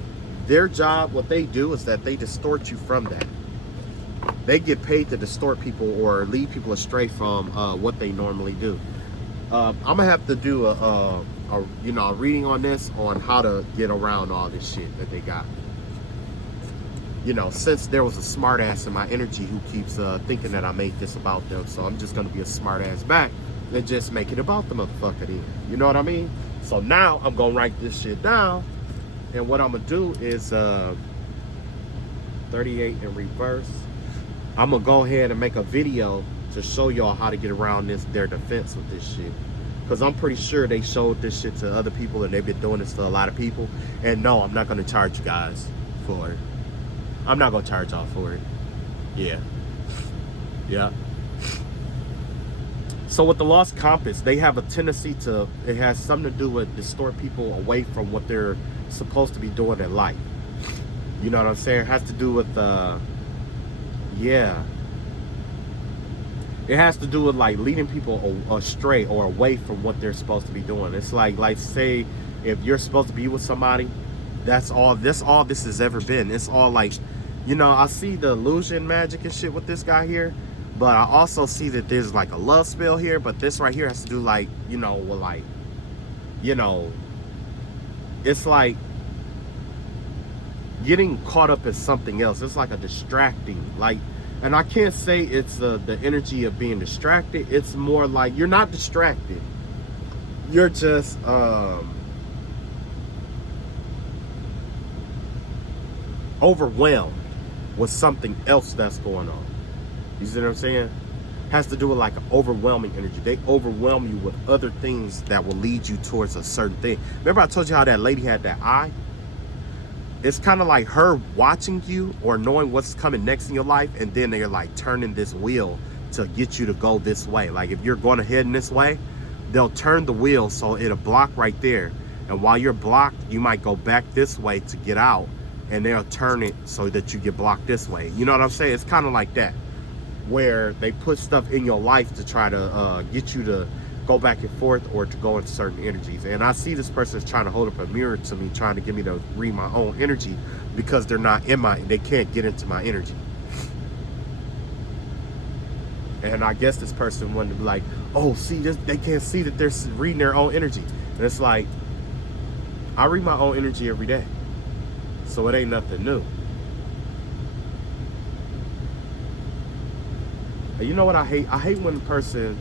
their job, what they do is that they distort you from that. They get paid to distort people or lead people astray from what they normally do. I'm gonna have to do a reading on this, on how to get around all this shit that they got. You know, since there was a smart ass in my energy who keeps thinking that I made this about them, so I'm just gonna be a smart ass back and just make it about the motherfucker then. You know what I mean? So now I'm gonna write this shit down, and what I'm gonna do is 38 in reverse. I'm gonna go ahead and make a video to show y'all how to get around their defense with this shit. Because I'm pretty sure they showed this shit to other people, and they've been doing this to a lot of people. And no, I'm not gonna charge you guys for it. I'm not gonna charge y'all for it. Yeah. Yeah. So with the lost compass, they have a tendency to, it has something to do with distort people away from what they're supposed to be doing in life. You know what I'm saying? It has to do with, yeah. It has to do with like leading people astray or away from what they're supposed to be doing. It's like say if you're supposed to be with somebody, that's all this has ever been. It's all like, you know, I see the illusion magic and shit with this guy here, but I also see that there's like a love spell here, but this right here has to do like, you know, with like, you know, it's like getting caught up in something else. It's like a distracting, like, and I can't say it's the energy of being distracted. It's more like you're not distracted. You're just overwhelmed with something else that's going on. You see what I'm saying? Has to do with like an overwhelming energy. They overwhelm you with other things that will lead you towards a certain thing. Remember I told you how that lady had that eye? it's kind of like her watching you or knowing what's coming next in your life, and then they're like turning this wheel to get you to go this way. Like if you're going to head in this way, they'll turn the wheel so it'll block right there, and while you're blocked, you might go back this way to get out, and they'll turn it so that you get blocked this way. You know what I'm saying? It's kind of like that, where they put stuff in your life to try to get you to go back and forth or to go into certain energies. And I see this person is trying to hold up a mirror to me, trying to get me to read my own energy, because they're not in my, they can't get into my energy. And I guess this person wanted to be like, oh, see, this, they can't see that they're reading their own energy. And it's like, I read my own energy every day, so it ain't nothing new. And you know what I hate? I hate when a person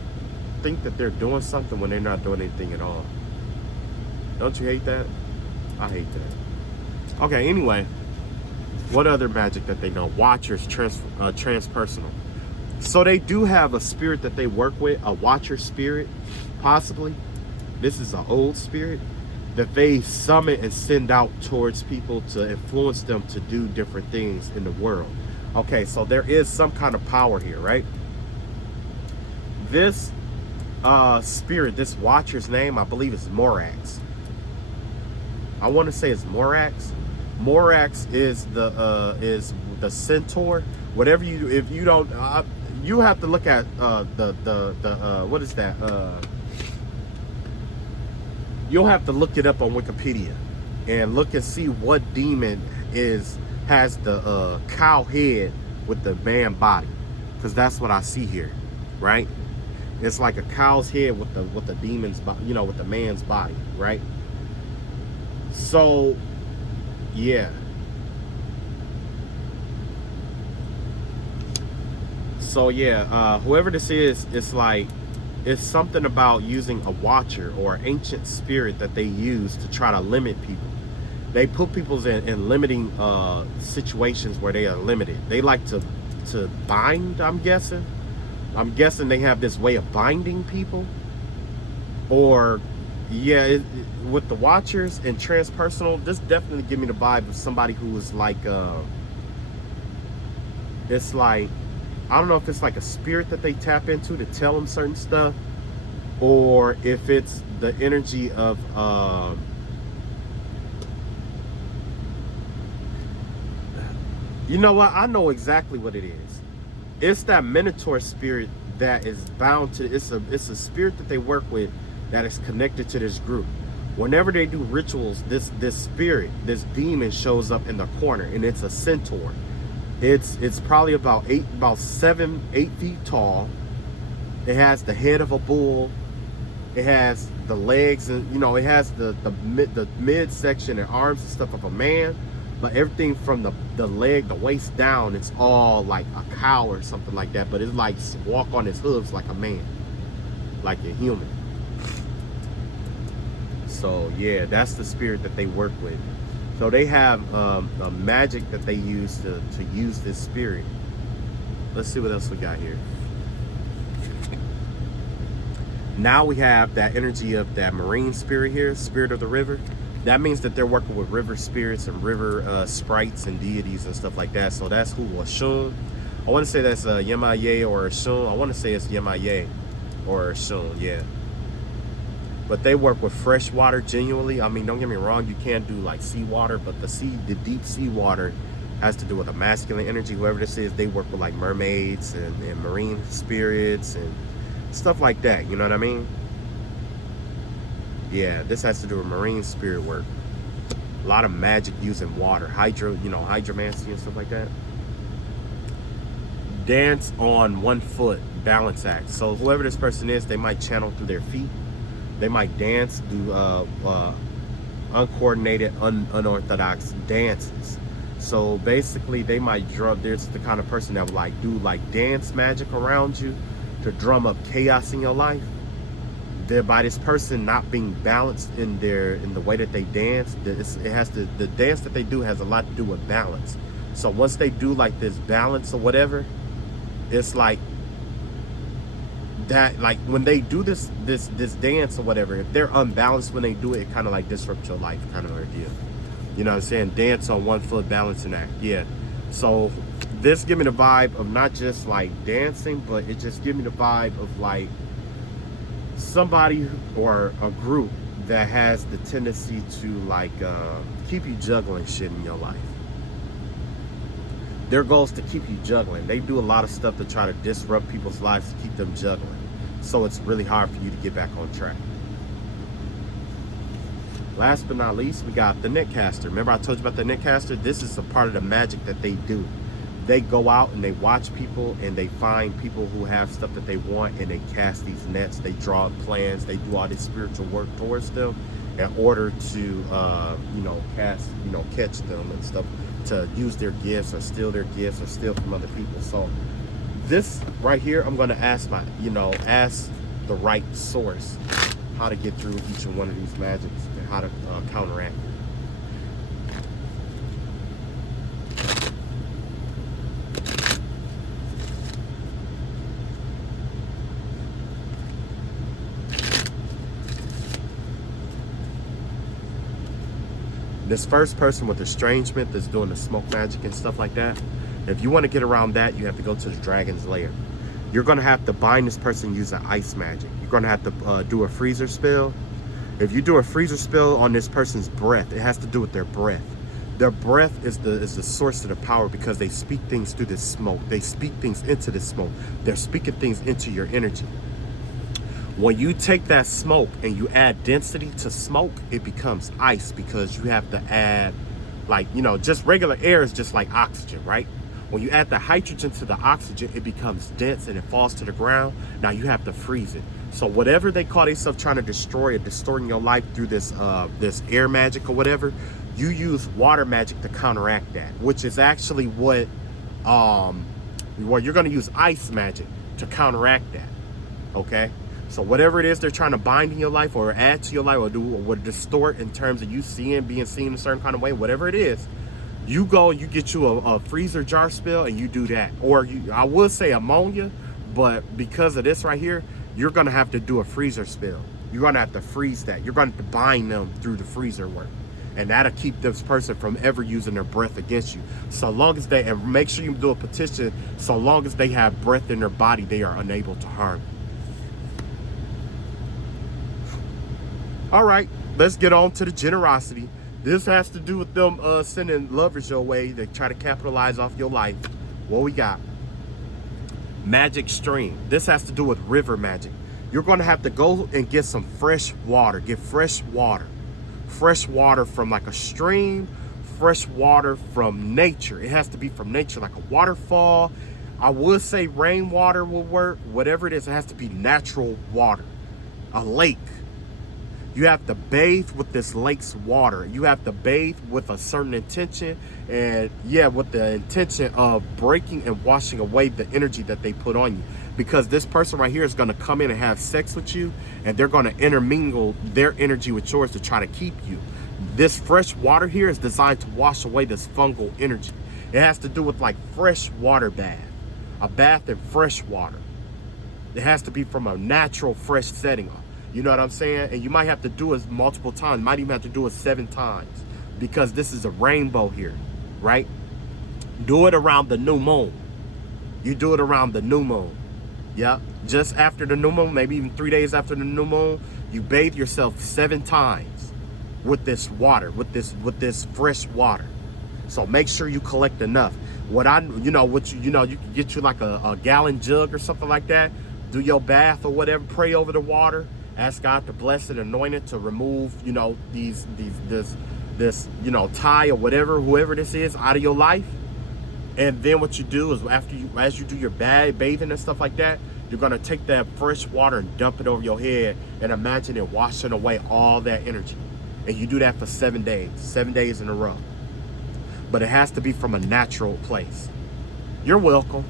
think that they're doing something when they're not doing anything at all. Don't you hate that? I hate that. Okay, anyway, what other magic that they know? Watchers, transpersonal. So they do have a spirit that they work with, a watcher spirit, possibly. This is an old spirit that they summon and send out towards people to influence them to do different things in the world. Okay, so there is some kind of power here, right? This spirit, this watcher's name, I believe is Morax. I want to say it's Morax. Morax is the centaur. Whatever you, if you don't, you have to look at what is that? You'll have to look it up on Wikipedia and look and see what demon has the cow head with the man body, because that's what I see here, right? It's like a cow's head with the demon's body, you know, with the man's body, right? So, yeah. So yeah, whoever this is, it's like, it's something about using a watcher or ancient spirit that they use to try to limit people. They put people in limiting situations where they are limited. They like to bind, I'm guessing. I'm guessing they have this way of binding people. Or, yeah, with the watchers and transpersonal, this definitely give me the vibe of somebody who is like, it's like, I don't know if it's like a spirit that they tap into to tell them certain stuff, or if it's the energy of, you know what? I know exactly what it is. It's that Minotaur spirit that is bound to, it's a spirit that they work with that is connected to this group. Whenever they do rituals, this spirit, this demon shows up in the corner, and it's a centaur. It's probably about 7, 8 feet tall. It has the head of a bull. It has the legs, and you know, it has the midsection and arms and stuff of a man. But everything from the leg, the waist down, it's all like a cow or something like that. But it's like walk on his hooves like a man, like a human. So yeah, that's the spirit that they work with. So they have a magic that they use to use this spirit. Let's see what else we got here. Now we have that energy of that marine spirit here, spirit of the river. That means that they're working with river spirits and river sprites and deities and stuff like that. So that's who, Oshun. I want to say that's Yemaye or Oshun. I want to say it's Yemaye or Oshun, yeah. But they work with fresh water genuinely. I mean, don't get me wrong, you can't do like seawater, but the deep sea water has to do with a masculine energy. Whoever this is, they work with like mermaids and marine spirits and stuff like that. You know what I mean? Yeah, this has to do with marine spirit work. A lot of magic using water, hydromancy and stuff like that. Dance on 1 foot, balance act. So whoever this person is, they might channel through their feet. They might dance, do uncoordinated, unorthodox dances. So basically, they might drum. There's the kind of person that would like do like dance magic around you to drum up chaos in your life. By this person not being balanced in the way that they dance, the dance that they do has a lot to do with balance. So once they do like this balance or whatever, it's like that, like when they do this dance or whatever, if they're unbalanced when they do it, it kind of like disrupts your life kind of idea. You know what I'm saying? Dance on one foot, balancing act. Yeah. So this give me the vibe of not just like dancing, but it just give me the vibe of like somebody or a group that has the tendency to like keep you juggling shit in your life. Their goal is to keep you juggling. They do a lot of stuff to try to disrupt people's lives to keep them juggling. So it's really hard for you to get back on track. Last but not least, we got the netcaster. Remember I told you about the netcaster? This is a part of the magic that they do. They go out and they watch people and they find people who have stuff that they want and they cast these nets. They draw plans. They do all this spiritual work towards them in order to, you know, catch them and stuff, to use their gifts or steal their gifts or steal from other people. So this right here, I'm going to ask ask the right source how to get through each and one of these magics and how to counteract it. This first person with estrangement that's doing the smoke magic and stuff like that, if you want to get around that, you have to go to the dragon's lair. You're going to have to bind this person using ice magic. You're going to have to do a freezer spell. If you do a freezer spell on this person's breath, it has to do with their breath. Their breath is the source of the power because they speak things through this smoke. They speak things into this smoke. They're speaking things into your energy. When you take that smoke and you add density to smoke, it becomes ice because you have to add, like, you know, just regular air is just like oxygen, right? When you add the hydrogen to the oxygen, it becomes dense and it falls to the ground. Now you have to freeze it. So whatever they call themselves trying to destroy or distorting your life through this this air magic or whatever, you use water magic to counteract that, which is actually what you're going to use ice magic to counteract that. Okay? So whatever it is they're trying to bind in your life or add to your life or do or distort in terms of you being seen in a certain kind of way, whatever it is, you go, you get you a freezer jar spell and you do that. Or I would say ammonia, but because of this right here, you're going to have to do a freezer spell. You're going to have to freeze that. You're going to bind them through the freezer work. And that'll keep this person from ever using their breath against you. So long as and make sure you do a petition, so long as they have breath in their body, they are unable to harm you. All right, let's get on to the generosity. This has to do with them sending lovers your way to try to capitalize off your life. What we got? Magic stream. This has to do with river magic. You're going to have to go and get some fresh water. Get fresh water. Fresh water from like a stream. Fresh water from nature. It has to be from nature, like a waterfall. I would say rainwater will work. Whatever it is, it has to be natural water. A lake. You have to bathe with this lake's water. You have to bathe with a certain intention, and yeah, with the intention of breaking and washing away the energy that they put on you. Because this person right here is going to come in and have sex with you, and they're going to intermingle their energy with yours to try to keep you. This fresh water here is designed to wash away this fungal energy. It has to do with like fresh water bath, a bath in fresh water. It has to be from a natural, fresh setting. You know what I'm saying? And you might have to do it multiple times. You might even have to do it 7 times because this is a rainbow here, right? Do it around the new moon. You do it around the new moon. Yeah, just after the new moon, maybe even 3 days after the new moon, you bathe yourself 7 times with this water, with this fresh water. So make sure you collect enough. You can get you like a gallon jug or something like that. Do your bath or whatever. Pray over the water. Ask God to bless it, anoint it, to remove, this tie or whoever this is out of your life. And then what you do is as you do your bathing and stuff like that, you're gonna take that fresh water and dump it over your head and imagine it washing away all that energy. And you do that for 7 days in a row. But it has to be from a natural place. You're welcome.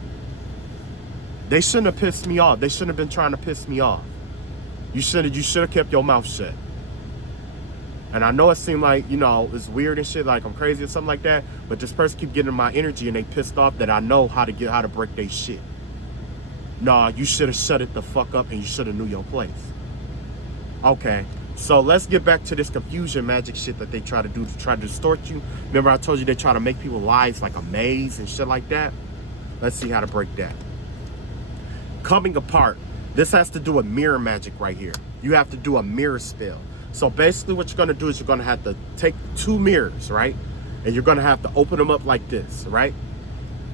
They shouldn't have pissed me off. They shouldn't have been trying to piss me off. You should have kept your mouth shut. And I know it seemed like, it's weird and shit, like I'm crazy or something like that, but this person keep getting my energy and they pissed off that I know how to break their shit. Nah, you should have shut it the fuck up and you should have knew your place. Okay, So let's get back to this confusion magic shit that they try to do to try to distort you. Remember I told you they try to make people's lives like a maze and shit like that? Let's see how to break that. Coming apart. This has to do with mirror magic right here. You have to do a mirror spell. So basically what you're going to do is you're going to have to take 2 mirrors, right? And you're going to have to open them up like this, right?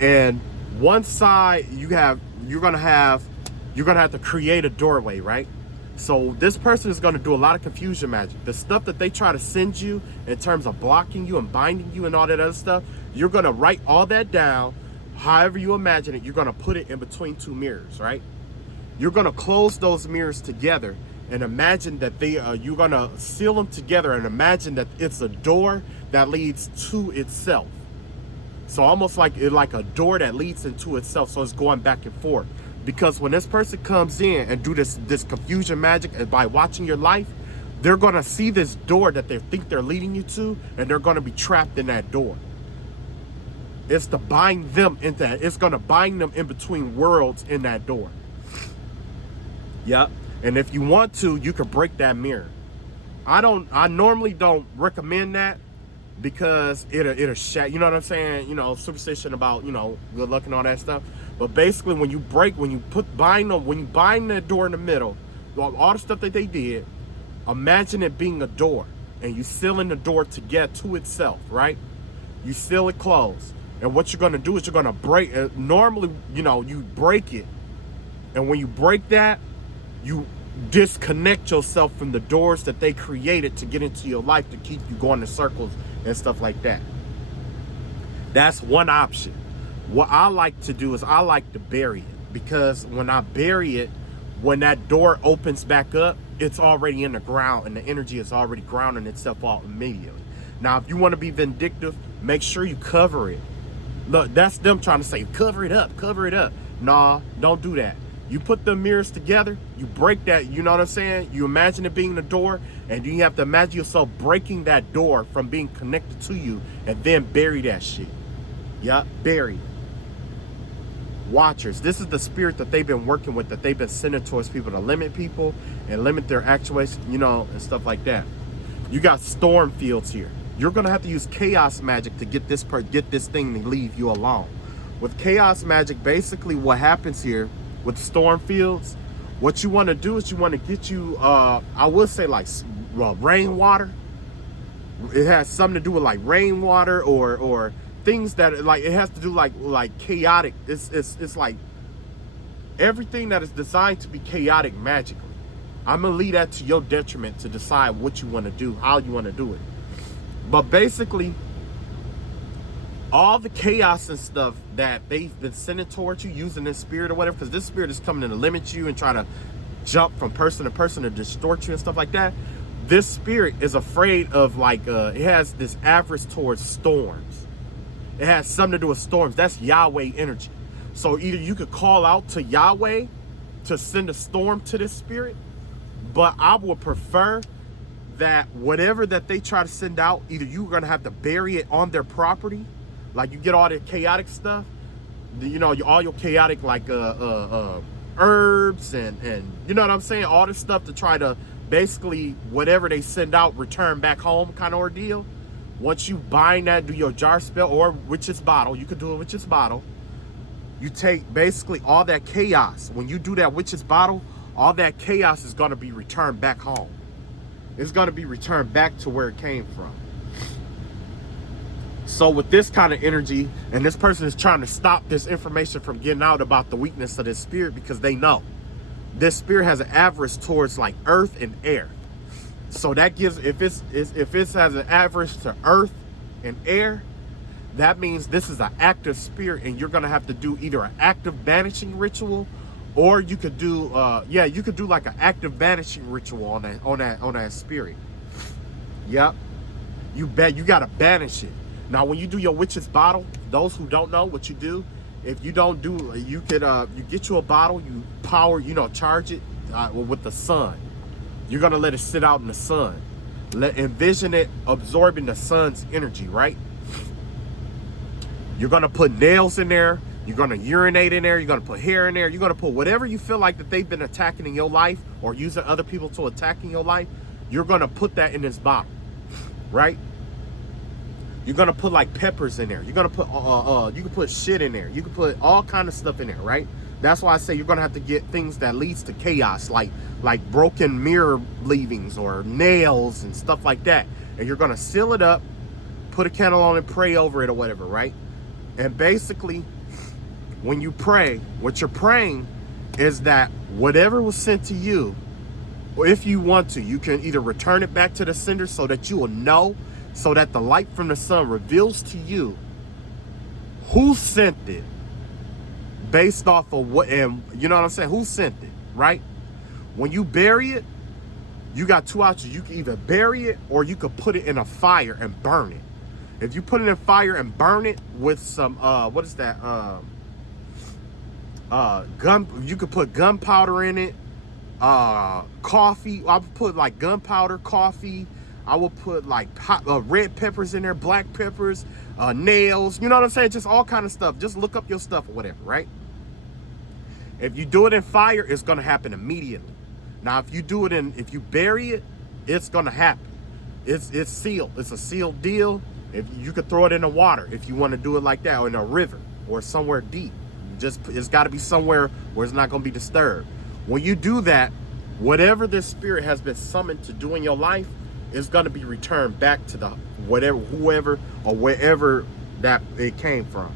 And one side you're going to have to create a doorway, right? So this person is going to do a lot of confusion magic. The stuff that they try to send you in terms of blocking you and binding you and all that other stuff, you're going to write all that down. However you imagine it, you're going to put it in between 2 mirrors, right? You're going to close those mirrors together and imagine that you're going to seal them together and imagine that it's a door that leads to itself. So almost like a door that leads into itself. So it's going back and forth. Because when this person comes in and do this confusion magic, and by watching your life, they're going to see this door that they think they're leading you to, and they're going to be trapped in that door. It's to bind them into that. It's going to bind them in between worlds in that door. Yep. And if you want to, you can break that mirror. I normally don't recommend that because it'll shatter, you know what I'm saying? You know, superstition about, you know, good luck and all that stuff. But basically when you bind that door in the middle, all the stuff that they did, imagine it being a door and you sealing the door to get to itself, right? You seal it closed. And what you're going to do is you're going to break it. Normally, you know, you break it. And when you break that, you disconnect yourself from the doors that they created to get into your life to keep you going in circles and stuff like that. That's one option. What I like to do is I like to bury it, because when I bury it, when that door opens back up, it's already in the ground and the energy is already grounding itself out immediately. Now, if you want to be vindictive, make sure you cover it. Look, that's them trying to say, cover it up, cover it up. Nah, don't do that. You put the mirrors together, you break that, you know what I'm saying? You imagine it being the door, and you have to imagine yourself breaking that door from being connected to you, and then bury that shit. Yeah, bury it. Watchers. This is the spirit that they've been working with, that they've been sending towards people to limit people and limit their actuation, you know, and stuff like that. You got storm fields here. You're going to have to use chaos magic to get this thing to leave you alone. With chaos magic, basically what happens here with storm fields, what you want to do is you want to get you, I would say like rainwater. It has something to do with like rainwater or things that like, it has to do like chaotic. It's like everything that is designed to be chaotic magically. I'm going to leave that to your detriment to decide what you want to do, how you want to do it. But basically, all the chaos and stuff that they've been sending towards you using this spirit or whatever, because this spirit is coming in to limit you and try to jump from person to person to distort you and stuff like that. This spirit is afraid of like, it has this avarice towards storms. It has something to do with storms. That's Yahweh energy. So either you could call out to Yahweh to send a storm to this spirit, but I would prefer that whatever that they try to send out, either you're going to have to bury it on their property. Like you get all the chaotic stuff, you know, all your chaotic like herbs and you know what I'm saying? All this stuff to try to basically whatever they send out, return back home kind of ordeal. Once you bind that, do your jar spell or witch's bottle, you could do a witch's bottle. You take basically all that chaos. When you do that witch's bottle, all that chaos is going to be returned back home. It's going to be returned back to where it came from. So with this kind of energy, and this person is trying to stop this information from getting out about the weakness of this spirit, because they know this spirit has an avarice towards like earth and air. So that gives, if it has an avarice to earth and air, that means this is an active spirit, and you're going to have to do either an active banishing ritual, or you could do, you could do like an active banishing ritual on that spirit. Yep. You got to banish it. Now, when you do your witch's bottle, those who don't know what you do, if you don't do, you could, you get you a bottle, you power, you know, charge it with the sun. You're going to let it sit out in the sun. Envision it absorbing the sun's energy, right? You're going to put nails in there. You're going to urinate in there. You're going to put hair in there. You're going to put whatever you feel like that they've been attacking in your life or using other people to attack in your life. you're going to put that in this bottle, right? You're going to put like peppers in there. You're going to put, you can put shit in there. You can put all kind of stuff in there, right? That's why I say you're going to have to get things that leads to chaos, like broken mirror leavings or nails and stuff like that. And you're going to seal it up, put a candle on it, pray over it or whatever, right? And basically, when you pray, what you're praying is that whatever was sent to you, or if you want to, you can either return it back to the sender so that you will know, so that the light from the sun reveals to you who sent it based off of what, and you know what I'm saying? Who sent it, right? When you bury it, you got two options. You can either bury it or you could put it in a fire and burn it. If you put it in fire and burn it with some, what is that? You could put gunpowder in it, coffee. I would put like gunpowder, coffee. I will put like red peppers in there, black peppers, nails. You know what I'm saying? Just all kind of stuff. Just look up your stuff or whatever, right? If you do it in fire, it's going to happen immediately. Now, if you do it if you bury it, it's going to happen. It's sealed. It's a sealed deal. If you could throw it in the water, if you want to do it like that, or in a river or somewhere deep, it's got to be somewhere where it's not going to be disturbed. When you do that, whatever this spirit has been summoned to do in your life is going to be returned back to the whoever or wherever that it came from.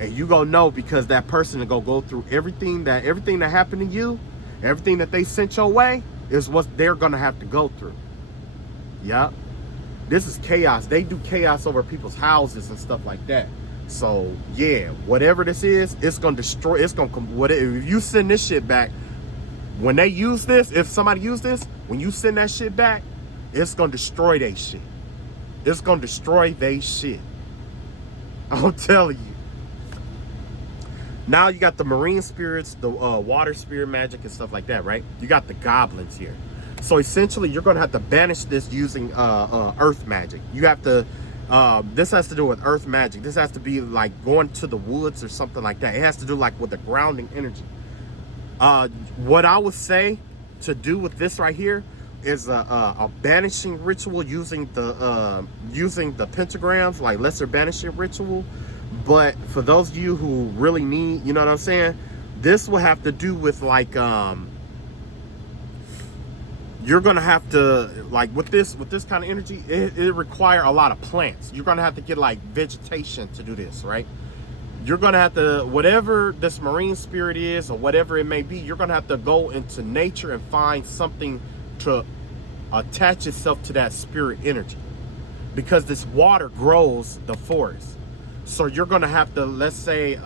And you gonna know, because that person is gonna go through everything that happened to you, everything that they sent your way is what they're gonna have to go through. Yep. This is chaos. They do chaos over people's houses and stuff like that. So yeah, whatever this is, it's gonna destroy. It's gonna come. Whatever. If you send this shit back, when they use this, if somebody use this, when you send that shit back, it's gonna destroy they shit. It's gonna destroy they shit. I'm telling you. Now you got the marine spirits, the water spirit magic and stuff like that, right? You got the goblins here. So essentially, you're gonna have to banish this using earth magic. You have to. This has to do with earth magic. This has to be like going to the woods or something like that. It has to do like with the grounding energy. What I would say to do with this right here is a banishing ritual using the pentagrams, like lesser banishing ritual. But for those of you who really need, you know what I'm saying, this will have to do with like you're gonna have to, like with this kind of energy, it require a lot of plants. You're gonna have to get like vegetation to do this, right? You're gonna have to, whatever this marine spirit is or whatever it may be, you're gonna have to go into nature and find something to attach itself to that spirit energy, because this water grows the forest. So you're gonna have to, let's say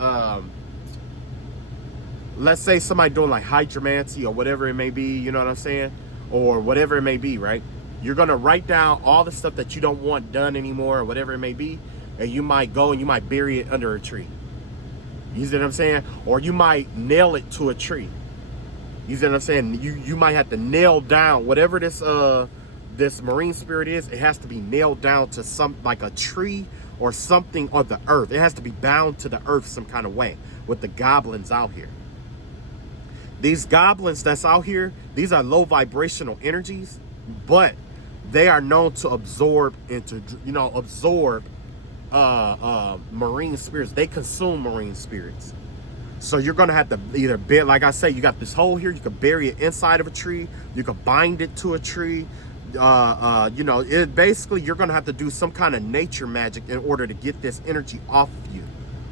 somebody doing like hydromancy or whatever it may be, you know what I'm saying, or whatever it may be, right? You're gonna write down all the stuff that you don't want done anymore or whatever it may be, and you might go and you might bury it under a tree. You see what I'm saying? Or you might nail it to a tree. You see what I'm saying? You might have to nail down whatever this marine spirit is. It has to be nailed down to some, like a tree or something, or the earth. It has to be bound to the earth some kind of way with the goblins out here. These goblins that's out here, these are low vibrational energies, but they are known to absorb marine spirits. They consume marine spirits. So you're gonna have to either bury, like I say, you got this hole here, you can bury it inside of a tree, you can bind it to a tree. It basically, you're gonna have to do some kind of nature magic in order to get this energy off of you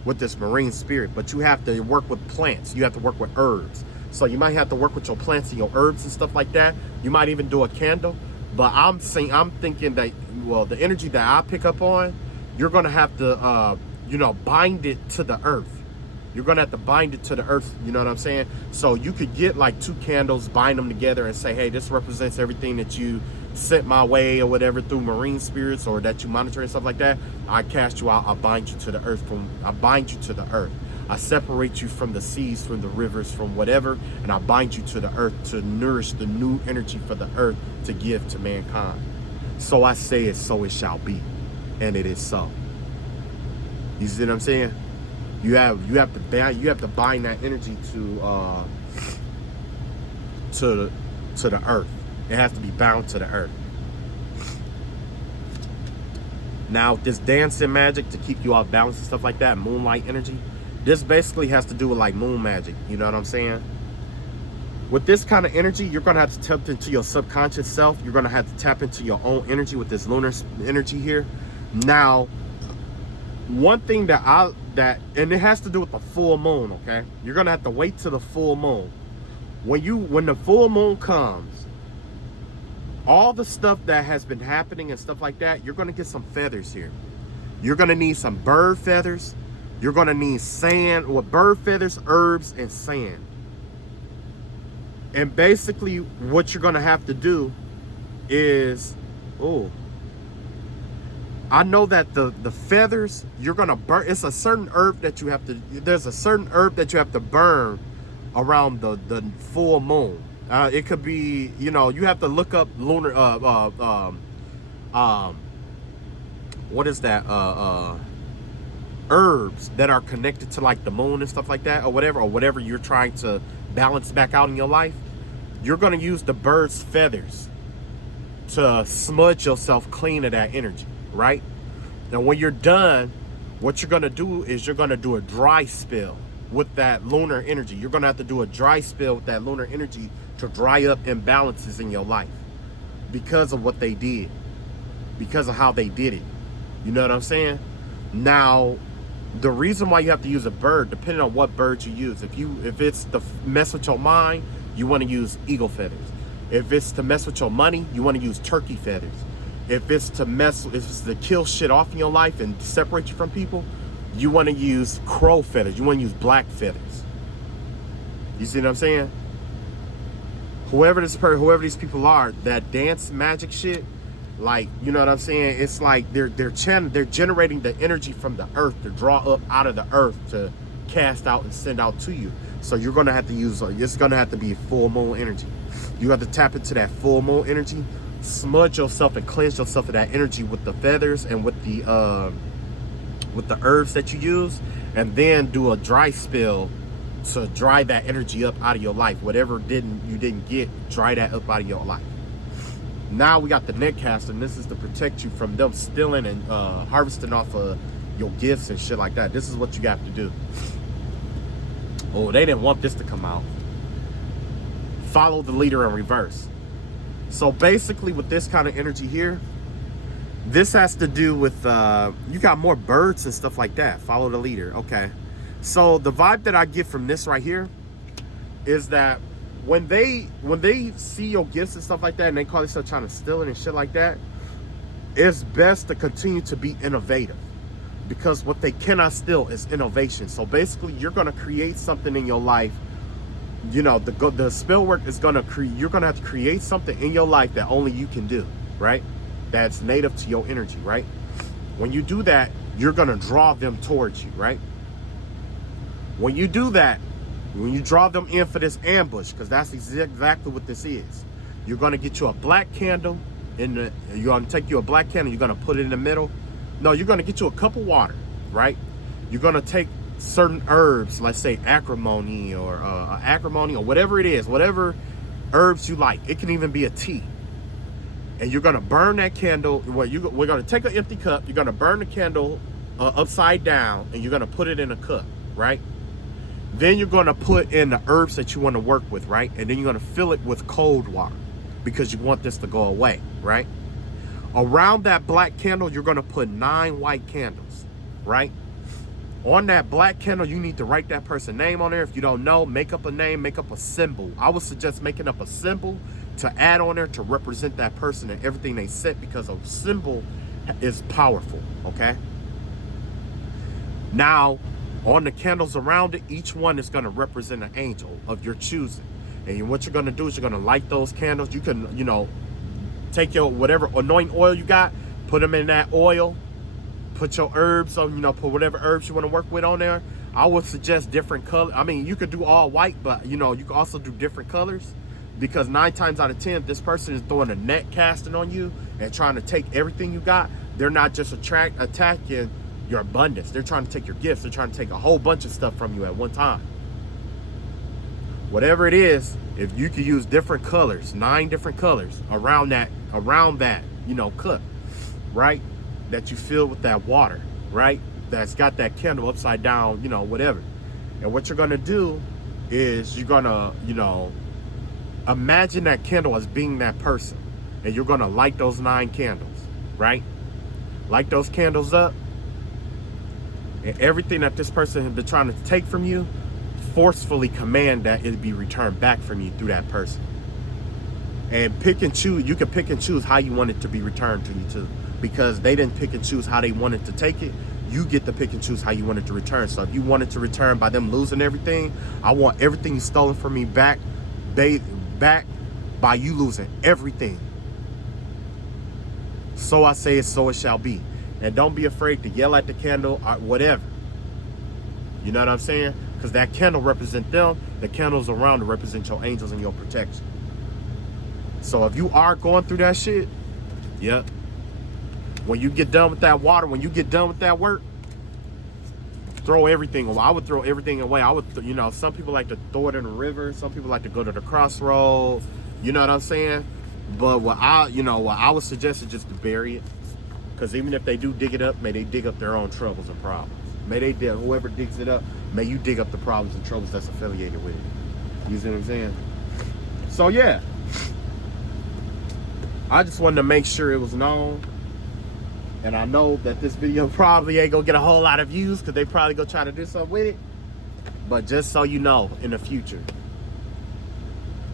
with this marine spirit. But you have to work with plants, you have to work with herbs. So you might have to work with your plants and your herbs and stuff like that. You might even do a candle. But I'm thinking that, well, the energy that I pick up on, you're gonna have to bind it to the earth. You're gonna have to bind it to the earth, you know what I'm saying? So you could get like 2 candles, bind them together and say, hey, this represents everything that you sent my way or whatever through marine spirits, or that you monitor and stuff like that. I cast you out, I bind you to the earth. I bind you to the earth. I separate you from the seas, from the rivers, from whatever, and I bind you to the earth to nourish the new energy for the earth to give to mankind. So I say it, so it shall be, and it is so. You see what I'm saying? You have to bind that energy to the earth. It has to be bound to the earth. Now, this dancing magic to keep you off balance and stuff like that, moonlight energy, this basically has to do with like moon magic. You know what I'm saying? With this kind of energy, you're going to have to tap into your subconscious self. You're going to have to tap into your own energy with this lunar energy here. Now, one thing and it has to do with the full moon, okay? You're going to have to wait till the full moon. When the full moon comes, all the stuff that has been happening and stuff like that, you're going to get some feathers here. You're going to need some bird feathers. You're going to need sand, or bird feathers, herbs, and sand. And basically what you're going to have to do is, I know that the feathers, you're going to burn. It's a certain herb that you have to, there's a certain herb that you have to burn around the full moon. It could be, you know, you have to look up lunar, what is that? Herbs that are connected to like the moon and stuff like that, or whatever you're trying to balance back out in your life. You're going to use the bird's feathers to smudge yourself clean of that energy, right? Now, when you're done, what you're going to do is you're going to do a dry spell with that lunar energy. You're going to have to do a dry spell with that lunar energy to dry up imbalances in your life because of what they did, because of how they did it. You know what I'm saying? Now, the reason why you have to use a bird, depending on what bird you use, if it's to mess with your mind, you want to use eagle feathers. If it's to mess with your money, you want to use turkey feathers. If it's to kill shit off in your life and separate you from people, you want to use crow feathers. You want to use black feathers. You see what I'm saying? Whoever these people are that dance magic shit, like, you know what I'm saying? It's like they're generating the energy from the earth to draw up out of the earth to cast out and send out to you. So you're gonna have to use. It's gonna have to be full moon energy. You have to tap into that full moon energy, smudge yourself and cleanse yourself of that energy with the feathers and with the herbs that you use, and then do a dry spell to dry that energy up out of your life. Whatever you didn't get, dry that up out of your life. Now we got the netcaster, and this is to protect you from them stealing and harvesting off of your gifts and shit like that. This is what you have to do. Oh, they didn't want this to come out. Follow the leader in reverse. So basically with this kind of energy here, this has to do with, you got more birds and stuff like that. Follow the leader. Okay. So the vibe that I get from this right here is that when they see your gifts and stuff like that and they call themselves trying to steal it and shit like that, it's best to continue to be innovative, because what they cannot steal is innovation. So basically you're going to create something in your life. You know, the spell work is going to you're going to have to create something in your life that only you can do, right? That's native to your energy, right? When you do that, you're going to draw them towards you, right? When you do that, when you draw them in for this ambush, because that's exactly what this is. You're going to get you a black candle. You're going to take you a black candle. You're going to put it in the middle. No, you're going to get you a cup of water, right? You're going to take certain herbs, let's say acrimony or whatever it is, whatever herbs you like. It can even be a tea. And you're going to burn that candle. We're going to take an empty cup. You're going to burn the candle upside down, and you're going to put it in a cup, right? Then you're going to put in the herbs that you want to work with, right? And then you're going to fill it with cold water because you want this to go away, right? Around that black candle, you're going to put 9 white candles, right? On that black candle, you need to write that person's name on there. If you don't know, make up a name, make up a symbol. I would suggest making up a symbol to add on there to represent that person and everything they said, because a symbol is powerful, okay? Now, on the candles around it, each one is going to represent an angel of your choosing. And what you're going to do is you're going to light those candles. You can, you know, take your whatever anointing oil you got, put them in that oil, put your herbs on, you know, put whatever herbs you want to work with on there. I would suggest different color. I mean, you could do all white, but, you know, you can also do different colors, because 9 times out of 10, this person is throwing a net casting on you and trying to take everything you got. They're not just attacking your abundance. They're trying to take your gifts. They're trying to take a whole bunch of stuff from you at one time. Whatever it is, if you could use different colors, 9 different colors around that, you know, cup, right? That you fill with that water, right? That's got that candle upside down, you know, whatever. And what you're gonna do is you're gonna, you know, imagine that candle as being that person. And you're gonna light those 9 candles, right? Light those candles up. And everything that this person has been trying to take from you, forcefully command that it be returned back from you through that person. And pick and choose. You can pick and choose how you want it to be returned to you too, because they didn't pick and choose how they wanted to take it. You get to pick and choose how you want it to return. So if you want it to return by them losing everything, I want everything you stolen from me back by you losing everything. So I say it, so it shall be. And don't be afraid to yell at the candle or whatever. You know what I'm saying? Because that candle represents them. The candles around it represent your angels and your protection. So if you are going through that shit, yep. When you get done with that water, when you get done with that work, throw everything away. I would throw everything away. I would, you know, some people like to throw it in the river. Some people like to go to the crossroad. You know what I'm saying? But what I would suggest is just to bury it. Because even if they do dig it up, may they dig up their own troubles and problems. May they dig, whoever digs it up, may you dig up the problems and troubles that's affiliated with it. You see what I'm saying? So yeah. I just wanted to make sure it was known. And I know that this video probably ain't gonna get a whole lot of views because they probably gonna try to do something with it. But just so you know, in the future,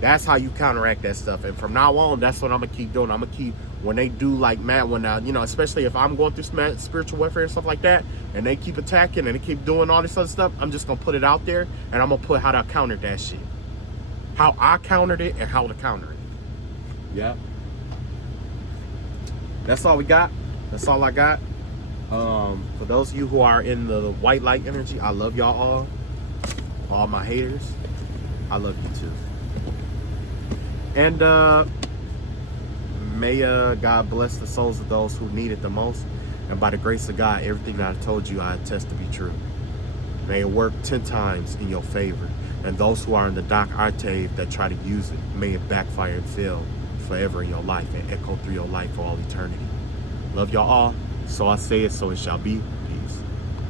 that's how you counteract that stuff. And from now on, that's what I'm gonna keep doing. I'm gonna keep, when they do like mad, when you know, especially if I'm going through spiritual warfare and stuff like that, and they keep attacking and they keep doing all this other stuff, I'm just gonna put it out there and I'm gonna put how to counter that shit. How I countered it and how to counter it. Yeah. That's all we got. That's all I got. For those of you who are in the white light energy, I love y'all all. All my haters, I love you too. And may God bless the souls of those who need it the most. And by the grace of God, everything that I told you, I attest to be true. May it work 10 times in your favor. And those who are in the dark archive that try to use it, may it backfire and fail forever in your life and echo through your life for all eternity. Love y'all all. So I say it, so it shall be.